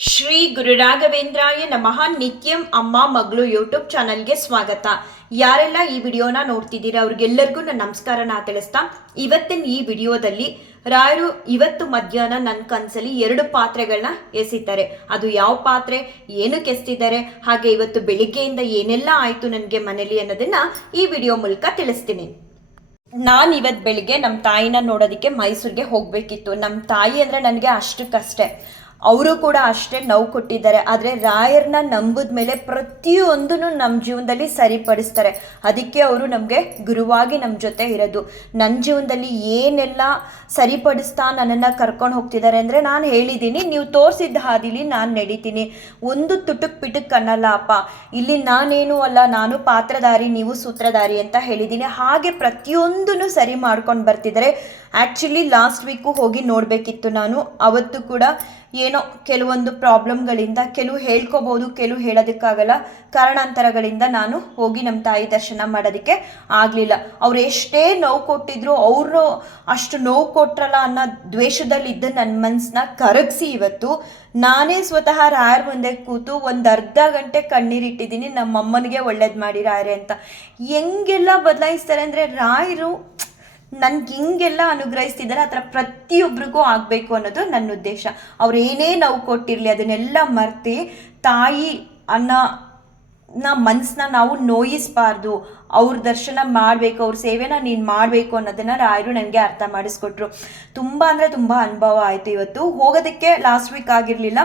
ಶ್ರೀ ಗುರು ರಾಘವೇಂದ್ರಾಯ ನಮಃ. ನಿತ್ಯಂ ಅಮ್ಮ ಮಗಳು ಯೂಟ್ಯೂಬ್ ಚಾನಲ್ಗೆ ಸ್ವಾಗತ. ಯಾರೆಲ್ಲ ಈ ವಿಡಿಯೋನ ನೋಡ್ತಿದ್ದೀರಾ ಅವ್ರಿಗೆಲ್ಲರಿಗೂ ನನ್ನ ನಮಸ್ಕಾರನ ತಿಳಿಸ್ತಾ, ಇವತ್ತಿನ ಈ ವಿಡಿಯೋದಲ್ಲಿ ರಾಯರು ಇವತ್ತು ಮಧ್ಯಾಹ್ನ ನನ್ನ ಕನಸಲ್ಲಿ 2 ಪಾತ್ರೆಗಳನ್ನ ಎಸಿತಾರೆ. ಅದು ಯಾವ ಪಾತ್ರೆ, ಏನಕ್ಕೆ ಎಸ್ತಿದ್ದಾರೆ, ಹಾಗೆ ಇವತ್ತು ಬೆಳಿಗ್ಗೆಯಿಂದ ಏನೆಲ್ಲ ಆಯಿತು ನನಗೆ ಮನೇಲಿ ಅನ್ನೋದನ್ನ ಈ ವಿಡಿಯೋ ಮೂಲಕ ತಿಳಿಸ್ತೀನಿ. ನಾನು ಇವತ್ತು ಬೆಳಿಗ್ಗೆ ನಮ್ಮ ತಾಯಿನ ನೋಡೋದಕ್ಕೆ ಮೈಸೂರಿಗೆ ಹೋಗಬೇಕಿತ್ತು. ನಮ್ಮ ತಾಯಿ ಅಂದರೆ ನನಗೆ ಅಷ್ಟಕ್ಕಷ್ಟೇ, ಅವರು ಕೂಡ ಅಷ್ಟೇ ನೋವು ಕೊಟ್ಟಿದ್ದಾರೆ. ಆದರೆ ರಾಯರನ್ನ ನಂಬಿದ ಮೇಲೆ ಪ್ರತಿಯೊಂದನ್ನು ನಮ್ಮ ಜೀವನದಲ್ಲಿ ಸರಿಪಡಿಸ್ತಾರೆ. ಅದಕ್ಕೆ ಅವರು ನಮಗೆ ಗುರುವಾಗಿ ನಮ್ಮ ಜೊತೆ ಇರೋದು. ನನ್ನ ಜೀವನದಲ್ಲಿ ಏನೆಲ್ಲ ಸರಿಪಡಿಸ್ತಾ ನನ್ನನ್ನು ಕರ್ಕೊಂಡು ಹೋಗ್ತಿದ್ದಾರೆ ಅಂದರೆ, ನಾನು ಹೇಳಿದ್ದೀನಿ, ನೀವು ತೋರಿಸಿದ್ದ ಹಾದಿಲಿ ನಾನು ನಡೀತೀನಿ, ಒಂದು ತುಟುಕ್ ಪಿಟುಕ್ ಅನ್ನಲ್ಲ ಅಪ್ಪ, ಇಲ್ಲಿ ನಾನೇನು ಅಲ್ಲ, ನಾನು ಪಾತ್ರಧಾರಿ, ನೀವು ಸೂತ್ರಧಾರಿ ಅಂತ ಹೇಳಿದ್ದೀನಿ. ಹಾಗೆ ಪ್ರತಿಯೊಂದನ್ನು ಸರಿ ಮಾಡ್ಕೊಂಡು ಬರ್ತಿದ್ದಾರೆ. ಆ್ಯಕ್ಚುಲಿ ಲಾಸ್ಟ್ ವೀಕು ಹೋಗಿ ನೋಡಬೇಕಿತ್ತು ನಾನು. ಅವತ್ತು ಕೂಡ ಏನೋ ಕೆಲವೊಂದು ಪ್ರಾಬ್ಲಮ್ಗಳಿಂದ, ಕೆಲವು ಹೇಳ್ಕೊಬೋದು, ಕೆಲವು ಹೇಳೋದಕ್ಕಾಗಲ್ಲ, ಕಾರಣಾಂತರಗಳಿಂದ ನಾನು ಹೋಗಿ ನಮ್ಮ ತಾಯಿ ದರ್ಶನ ಮಾಡೋದಕ್ಕೆ ಆಗಲಿಲ್ಲ. ಅವ್ರು ಎಷ್ಟೇ ನೋವು ಕೊಟ್ಟಿದ್ರು, ಅವರು ಅಷ್ಟು ನೋವು ಕೊಟ್ರಲ್ಲ ಅನ್ನೋ ದ್ವೇಷದಲ್ಲಿದ್ದ ನನ್ನ ಮನಸ್ಸನ್ನ ಕರಗಿಸಿ ಇವತ್ತು ನಾನೇ ಸ್ವತಃ ರಾಯರ ಮುಂದೆ ಕೂತು ಒಂದು ಅರ್ಧ ಗಂಟೆ ಕಣ್ಣೀರಿಟ್ಟಿದ್ದೀನಿ. ನಮ್ಮಮ್ಮನಿಗೆ ಒಳ್ಳೇದು ಮಾಡಿ ರಾಯರೇ ಅಂತ. ಹೆಂಗೆಲ್ಲ ಬದಲಾಯಿಸ್ತಾರೆ ಅಂದರೆ ರಾಯರು ನನ್ಗೆ ಹಿಂಗೆಲ್ಲ ಅನುಗ್ರಹಿಸ್ತಿದ್ದಾರೆ, ಆ ಥರ ಪ್ರತಿಯೊಬ್ಬರಿಗೂ ಆಗಬೇಕು ಅನ್ನೋದು ನನ್ನ ಉದ್ದೇಶ. ಅವ್ರು ಏನೇ ನೋವು ಕೊಟ್ಟಿರಲಿ ಅದನ್ನೆಲ್ಲ ಮರ್ತಿ ತಾಯಿ ಅನ್ನೋ ಮನಸ್ಸನ್ನ ನಾವು ನೋಯಿಸಬಾರ್ದು, ಅವ್ರ ದರ್ಶನ ಮಾಡಬೇಕು, ಅವ್ರ ಸೇವೆನ ನೀನು ಮಾಡಬೇಕು ಅನ್ನೋದನ್ನು ರಾಯರು ನನಗೆ ಅರ್ಥ ಮಾಡಿಸ್ಕೊಟ್ರು. ತುಂಬ ಅಂದರೆ ತುಂಬ ಅನುಭವ ಆಯಿತು. ಇವತ್ತು ಹೋಗೋದಕ್ಕೆ ಲಾಸ್ಟ್ ವೀಕ್ ಆಗಿರಲಿಲ್ಲ,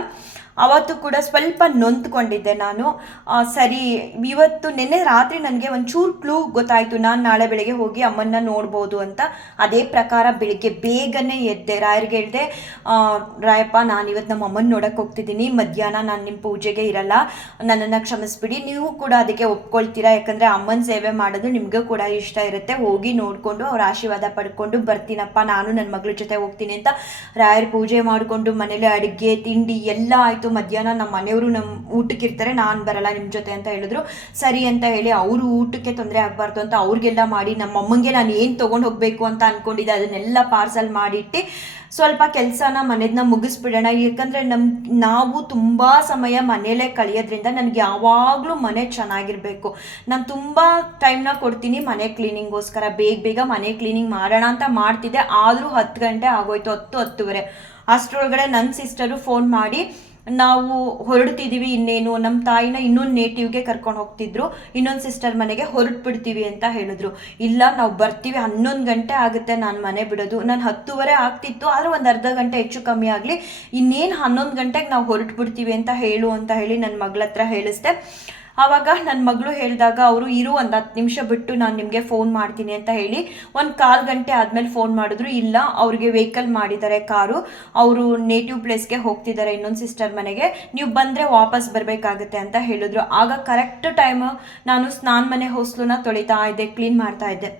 ಅವತ್ತು ಕೂಡ ಸ್ವಲ್ಪ ನೊಂದ್ಕೊಂಡಿದ್ದೆ ನಾನು. ಸರಿ, ಇವತ್ತು ನಿನ್ನೆ ರಾತ್ರಿ ನನಗೆ ಒಂಚೂರು ಕ್ಲೂ ಗೊತ್ತಾಯಿತು, ನಾನು ನಾಳೆ ಬೆಳಗ್ಗೆ ಹೋಗಿ ಅಮ್ಮನ್ನ ನೋಡ್ಬೋದು ಅಂತ. ಅದೇ ಪ್ರಕಾರ ಬೆಳಿಗ್ಗೆ ಬೇಗನೆ ಎದ್ದೆ, ರಾಯರಿಗೆ ಹೇಳಿದೆ, ರಾಯಪ್ಪ ನಾನು ಇವತ್ತು ನಮ್ಮ ಅಮ್ಮನ ನೋಡೋಕ್ಕೆ ಹೋಗ್ತಿದ್ದೀನಿ, ಮಧ್ಯಾಹ್ನ ನಾನು ನಿಮ್ಮ ಪೂಜೆಗೆ ಇರಲ್ಲ, ನನ್ನನ್ನು ಕ್ಷಮಿಸ್ಬಿಡಿ, ನೀವು ಕೂಡ ಅದಕ್ಕೆ ಒಪ್ಕೊಳ್ತೀರಾ, ಯಾಕಂದರೆ ಅಮ್ಮನ ಸೇವೆ ಮಾಡೋದು ನಿಮಗೂ ಕೂಡ ಇಷ್ಟ ಇರುತ್ತೆ, ಹೋಗಿ ನೋಡಿಕೊಂಡು ಅವ್ರ ಆಶೀರ್ವಾದ ಪಡ್ಕೊಂಡು ಬರ್ತೀನಪ್ಪ, ನಾನು ನನ್ನ ಮಗಳ ಜೊತೆ ಹೋಗ್ತೀನಿ ಅಂತ. ರಾಯರ ಪೂಜೆ ಮಾಡಿಕೊಂಡು ಮನೇಲಿ ಅಡುಗೆ ತಿಂಡಿ ಎಲ್ಲ ಆಯಿತು. ಮಧ್ಯಾಹ್ನ ನಮ್ಮ ಮನೆಯವರು ನಮ್ಮ ಊಟಕ್ಕೆ ಇರ್ತಾರೆ, ನಾನು ಬರಲ್ಲ ನಿಮ್ಮ ಜೊತೆ ಅಂತ ಹೇಳಿದ್ರು. ಸರಿ ಅಂತ ಹೇಳಿ ಅವರು ಊಟಕ್ಕೆ ತೊಂದರೆ ಆಗಬಾರ್ದು ಅಂತ ಅವ್ರಿಗೆಲ್ಲ ಮಾಡಿ, ನಮ್ಮ ಅಮ್ಮಂಗೆ ನಾನು ಏನು ತೊಗೊಂಡು ಹೋಗಬೇಕು ಅಂತ ಅಂದ್ಕೊಂಡಿದ್ದೆ ಅದನ್ನೆಲ್ಲ ಪಾರ್ಸಲ್ ಮಾಡಿಟ್ಟು ಸ್ವಲ್ಪ ಕೆಲಸನ ಮನೆಯದನ್ನ ಮುಗಿಸ್ಬಿಡೋಣ. ಯಾಕಂದರೆ ನಾವು ತುಂಬ ಸಮಯ ಮನೆಯಲ್ಲೇ ಕಳೆಯೋದ್ರಿಂದ ನನಗೆ ಯಾವಾಗಲೂ ಮನೆ ಚೆನ್ನಾಗಿರಬೇಕು. ನಾನು ತುಂಬ ಟೈಮ್ನ ಕೊಡ್ತೀನಿ ಮನೆ ಕ್ಲೀನಿಂಗೋಸ್ಕರ. ಬೇಗ ಮನೆ ಕ್ಲೀನಿಂಗ್ ಮಾಡೋಣ ಅಂತ ಮಾಡ್ತಿದ್ದೆ, ಆದರೂ 10 ಗಂಟೆ ಆಗೋಯ್ತು, 10-10:30. ಅಷ್ಟರೊಳಗಡೆ ನನ್ನ ಸಿಸ್ಟರು ಫೋನ್ ಮಾಡಿ, ನಾವು ಹೊರಡ್ತಿದ್ದೀವಿ, ಇನ್ನೇನು ನಮ್ಮ ತಾಯಿನ ಇನ್ನೊಂದು ನೇಟಿವ್ಗೆ ಕರ್ಕೊಂಡು ಹೋಗ್ತಿದ್ರು, ಇನ್ನೊಂದು ಸಿಸ್ಟರ್ ಮನೆಗೆ ಹೊರಟ್ಬಿಡ್ತೀವಿ ಅಂತ ಹೇಳಿದ್ರು. ಇಲ್ಲ ನಾವು ಬರ್ತೀವಿ, 11 ಗಂಟೆ ಆಗುತ್ತೆ ನಾನು ಮನೆ ಬಿಡೋದು. ನಾನು 10:30 ಆಗ್ತಿತ್ತು, ಆದರೆ ಒಂದು ಅರ್ಧ ಗಂಟೆ ಹೆಚ್ಚು ಕಮ್ಮಿ ಆಗಲಿ, ಇನ್ನೇನು 11 ಗಂಟೆಗೆ ನಾವು ಹೊರಟ್ಬಿಡ್ತೀವಿ ಅಂತ ಹೇಳಿ ನನ್ನ ಮಗಳ ಹತ್ರ ಹೇಳಿಸ್ದೆ. ಆವಾಗ ನನ್ನ ಮಗಳು ಹೇಳಿದಾಗ ಅವರು ಇರು ಒಂದು 10 ನಿಮಿಷ ಬಿಟ್ಟು ನಾನು ನಿಮಗೆ ಫೋನ್ ಮಾಡ್ತೀನಿ ಅಂತ ಹೇಳಿ 1/4 ಗಂಟೆ ಆದಮೇಲೆ ಫೋನ್ ಮಾಡಿದ್ರು. ಇಲ್ಲ, ಅವ್ರಿಗೆ ವೆಹಿಕಲ್ ಮಾಡಿದ್ದಾರೆ, ಕಾರು, ಅವರು ನೇಟಿವ್ ಪ್ಲೇಸ್ಗೆ ಹೋಗ್ತಿದ್ದಾರೆ ಇನ್ನೊಂದು ಸಿಸ್ಟರ್ ಮನೆಗೆ, ನೀವು ಬಂದರೆ ವಾಪಸ್ ಬರಬೇಕಾಗುತ್ತೆ ಅಂತ ಹೇಳಿದ್ರು. ಆಗ ಕರೆಕ್ಟ್ ಟೈಮು ನಾನು ಸ್ನಾನ ಮನೆ ಹೊಸ್ಲನ್ನ ತೊಳಿತಾ ಇದ್ದೆ, ಕ್ಲೀನ್ ಮಾಡ್ತಾ ಇದ್ದೆ.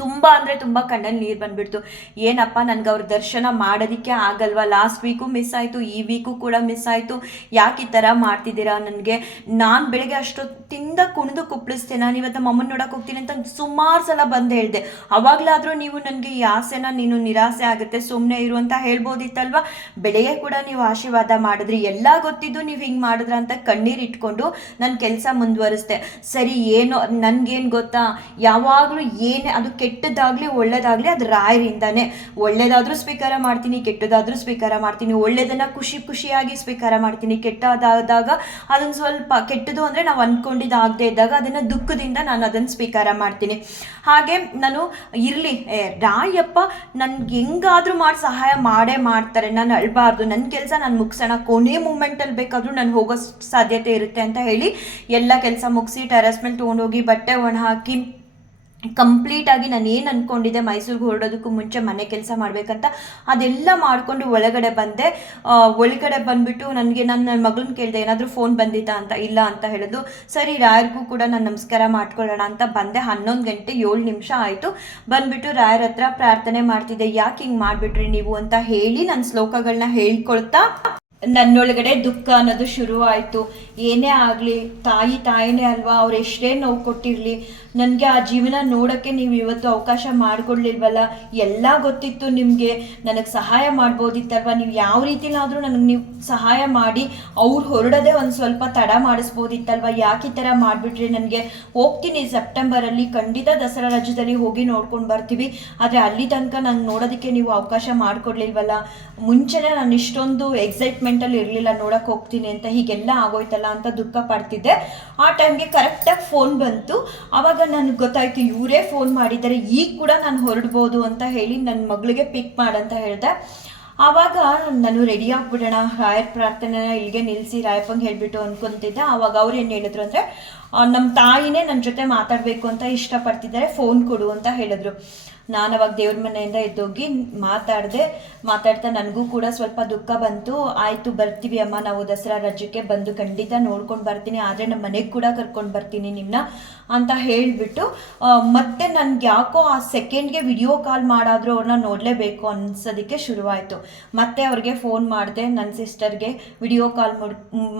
ತುಂಬ ಅಂದರೆ ತುಂಬ ಕಣ್ಣಲ್ಲಿ ನೀರು ಬಂದುಬಿಡ್ತು. ಏನಪ್ಪ, ನನಗೆ ಅವ್ರ ದರ್ಶನ ಮಾಡೋದಕ್ಕೆ ಆಗಲ್ವಾ, ಲಾಸ್ಟ್ ವೀಕು ಮಿಸ್ ಆಯಿತು, ಈ ವೀಕು ಕೂಡ ಮಿಸ್ ಆಯಿತು, ಯಾಕೆ ಈ ಥರ ಮಾಡ್ತಿದ್ದೀರಾ ನನಗೆ, ನಾನು ಬೆಳಗ್ಗೆ ಅಷ್ಟೊತ್ತಿಂದ ಕುಣಿದು ಕುಪ್ಪಳಿಸ್ತೆ, ನಾನು ಇವತ್ತು ನಮ್ಮ ಅಮ್ಮನ ನೋಡೋಕೆ ಹೋಗ್ತೀನಿ ಅಂತ ಸುಮಾರು ಸಲ ಬಂದು ಹೇಳಿದೆ. ಅವಾಗಲಾದರೂ ನೀವು ನನಗೆ ಈ ಆಸೆನ ನೀನು ನಿರಾಸೆ ಆಗುತ್ತೆ ಸುಮ್ಮನೆ ಇರು ಅಂತ ಹೇಳ್ಬೋದಿತ್ತಲ್ವ. ಬೆಳಗ್ಗೆ ಕೂಡ ನೀವು ಆಶೀರ್ವಾದ ಮಾಡಿದ್ರಿ, ಎಲ್ಲ ಗೊತ್ತಿದ್ದು ನೀವು ಹಿಂಗೆ ಮಾಡಿದ್ರ ಅಂತ ಕಣ್ಣೀರು ಇಟ್ಕೊಂಡು ನನ್ನ ಕೆಲಸ ಮುಂದುವರಿಸ್ದೆ. ಸರಿ, ಏನೋ ನನಗೇನು ಗೊತ್ತಾ, ಯಾವಾಗಲೂ ಏನೇ ಅದು ಕೆಟ್ಟದಾಗಲಿ ಒಳ್ಳೇದಾಗಲಿ ಅದು ರಾಯರಿಂದಾನೆ. ಒಳ್ಳೇದಾದರೂ ಸ್ವೀಕಾರ ಮಾಡ್ತೀನಿ, ಕೆಟ್ಟದಾದರೂ ಸ್ವೀಕಾರ ಮಾಡ್ತೀನಿ. ಒಳ್ಳೇದನ್ನು ಖುಷಿಯಾಗಿ ಸ್ವೀಕಾರ ಮಾಡ್ತೀನಿ, ಕೆಟ್ಟದಾದಾಗ ಅದನ್ನು ಸ್ವಲ್ಪ ಕೆಟ್ಟದು ಅಂದರೆ ನಾವು ಅಂದ್ಕೊಂಡಿದ್ದಾಗದೇ ಇದ್ದಾಗ ಅದನ್ನು ದುಃಖದಿಂದ ನಾನು ಅದನ್ನು ಸ್ವೀಕಾರ ಮಾಡ್ತೀನಿ. ಹಾಗೆ ನಾನು ಇರಲಿ, ರಾಯಪ್ಪ ನನಗೆ ಹೆಂಗಾದರೂ ಮಾಡಿ ಸಹಾಯ ಮಾಡೇ ಮಾಡ್ತಾರೆ, ನಾನು ಅಳಬಾರ್ದು, ನನ್ನ ಕೆಲಸ ನಾನು ಮುಗಿಸೋಣ, ಕೊನೆ ಮೂಮೆಂಟಲ್ಲಿ ಬೇಕಾದರೂ ನಾನು ಹೋಗೋ ಸಾಧ್ಯತೆ ಇರುತ್ತೆ ಅಂತ ಹೇಳಿ ಎಲ್ಲ ಕೆಲಸ ಮುಗಿಸಿ ಟೆರೆಸ್ ಮೇಲೆ ತೊಗೊಂಡೋಗಿ ಬಟ್ಟೆ ಒಣ ಹಾಕಿ ಕಂಪ್ಲೀಟಾಗಿ ನಾನು ಏನು ಅಂದ್ಕೊಂಡಿದ್ದೆ ಮೈಸೂರಿಗೆ ಹೊರಡೋದಕ್ಕೂ ಮುಂಚೆ ಮನೆ ಕೆಲಸ ಮಾಡಬೇಕಂತ ಅದೆಲ್ಲ ಮಾಡಿಕೊಂಡು ಒಳಗಡೆ ಬಂದೆ. ಒಳಗಡೆ ಬಂದುಬಿಟ್ಟು ನನಗೆ ನನ್ನ ಮಗಳನ್ನ ಕೇಳಿದೆ, ಏನಾದರೂ ಫೋನ್ ಬಂದಿತ್ತಾ ಅಂತ. ಇಲ್ಲ ಅಂತ ಹೇಳೋದು. ಸರಿ, ರಾಯರಿಗೂ ಕೂಡ ನಾನು ನಮಸ್ಕಾರ ಮಾಡ್ಕೊಳ್ಳೋಣ ಅಂತ ಬಂದೆ. 11 ಗಂಟೆ 7 ನಿಮಿಷ ಆಯಿತು. ಬಂದುಬಿಟ್ಟು ರಾಯರ ಹತ್ರ ಪ್ರಾರ್ಥನೆ ಮಾಡ್ತಿದ್ದೆ. ಯಾಕೆ ಹಿಂಗೆ ಮಾಡಿಬಿಟ್ರಿ ನೀವು ಅಂತ ಹೇಳಿ ನನ್ನ ಶ್ಲೋಕಗಳನ್ನ ಹೇಳ್ಕೊಳ್ತಾ ನನ್ನೊಳಗಡೆ ದುಃಖ ಅನ್ನೋದು ಶುರು ಆಯಿತು. ಏನೇ ಆಗಲಿ ತಾಯಿನೇ ಅಲ್ವಾ, ಅವ್ರು ಎಷ್ಟೇ ನೋವು ಕೊಟ್ಟಿರಲಿ, ನನಗೆ ಆ ಜೀವನ ನೋಡೋಕ್ಕೆ ನೀವು ಇವತ್ತು ಅವಕಾಶ ಮಾಡಿಕೊಡ್ಲಿಲ್ವಲ್ಲ, ಎಲ್ಲ ಗೊತ್ತಿತ್ತು ನಿಮಗೆ, ನನಗೆ ಸಹಾಯ ಮಾಡ್ಬೋದಿತ್ತಲ್ವ, ನೀವು ಯಾವ ರೀತಿಲಾದರೂ ನನಗೆ ನೀವು ಸಹಾಯ ಮಾಡಿ ಅವ್ರು ಹೊರಡೋದೇ ಒಂದು ಸ್ವಲ್ಪ ತಡ ಮಾಡಿಸ್ಬೋದಿತ್ತಲ್ವ, ಯಾಕೆ ಈ ಥರ ಮಾಡಿಬಿಟ್ರಿ, ನನಗೆ ಹೋಗ್ತೀನಿ ಸೆಪ್ಟೆಂಬರಲ್ಲಿ ಖಂಡಿತ ದಸರಾ ರಾಜ್ಯದಲ್ಲಿ ಹೋಗಿ ನೋಡ್ಕೊಂಡು ಬರ್ತೀವಿ, ಆದರೆ ಅಲ್ಲಿ ತನಕ ನಂಗೆ ನೋಡೋದಕ್ಕೆ ನೀವು ಅವಕಾಶ ಮಾಡಿಕೊಡ್ಲಿಲ್ವಲ್ಲ, ಮುಂಚೆನೇ ನಾನು ಇಷ್ಟೊಂದು ಎಕ್ಸೈಟ್ಮೆಂಟಲ್ಲಿ ಇರಲಿಲ್ಲ ನೋಡೋಕೆ ಹೋಗ್ತೀನಿ ಅಂತ, ಹೀಗೆಲ್ಲ ಆಗೋಯ್ತಲ್ಲ ಅಂತ ದುಃಖ ಪಡ್ತಿದ್ದೆ. ಆ ಟೈಮ್ಗೆ ಕರೆಕ್ಟಾಗಿ ಫೋನ್ ಬಂತು. ಆವಾಗ ನನಗೆ ಗೊತ್ತಾಯಿತು ಇವರೇ ಫೋನ್ ಮಾಡಿದ್ದಾರೆ, ಈಗ ಕೂಡ ನಾನು ಹೊರಡ್ಬೋದು ಅಂತ ಹೇಳಿ ನನ್ನ ಮಗಳಿಗೆ ಪಿಕ್ ಮಾಡಂತ ಹೇಳಿದೆ. ಆವಾಗ ನಾನು ರೆಡಿ ಆಗಿಬಿಡೋಣ, ರಾಯರ ಪ್ರಾರ್ಥನೆನ ಇಲ್ಲಿಗೆ ನಿಲ್ಲಿಸಿ ರಾಯಪ್ಪಂಗೆ ಹೇಳಿಬಿಟ್ಟು ಅಂದ್ಕೊತಿದ್ದೆ. ಆವಾಗ ಅವ್ರು ಏನು ಹೇಳಿದ್ರು ಅಂದರೆ, ನಮ್ಮ ತಾಯಿನೇ ನನ್ನ ಜೊತೆ ಮಾತಾಡಬೇಕು ಅಂತ ಇಷ್ಟಪಡ್ತಿದ್ದಾರೆ, ಫೋನ್ ಕೊಡು ಅಂತ ಹೇಳಿದ್ರು. ನಾನು ಅವಾಗ ದೇವ್ರ ಮನೆಯಿಂದ ಎದ್ದೋಗಿ ಮಾತಾಡ್ತಾ ನನಗೂ ಕೂಡ ಸ್ವಲ್ಪ ದುಃಖ ಬಂತು. ಆಯಿತು ಬರ್ತೀವಿ ಅಮ್ಮ, ನಾವು ದಸರಾ ರಾಜ್ಯಕ್ಕೆ ಬಂದು ಖಂಡಿತ ನೋಡ್ಕೊಂಡು ಬರ್ತೀನಿ, ಆದರೆ ನಮ್ಮ ಮನೆಗೆ ಕೂಡ ಕರ್ಕೊಂಡು ಬರ್ತೀನಿ ನಿಮ್ಮನ್ನ ಅಂತ ಹೇಳಿಬಿಟ್ಟು, ಮತ್ತೆ ನನಗೆ ಯಾಕೋ ಆ ಸೆಕೆಂಡ್ಗೆ ವಿಡಿಯೋ ಕಾಲ್ ಮಾಡಾದರೂ ಅವ್ರನ್ನ ನೋಡಲೇಬೇಕು ಅನ್ಸೋದಕ್ಕೆ ಶುರುವಾಯಿತು. ಮತ್ತೆ ಅವ್ರಿಗೆ ಫೋನ್ ಮಾಡಿದೆ, ನನ್ನ ಸಿಸ್ಟರ್ಗೆ ವಿಡಿಯೋ ಕಾಲ್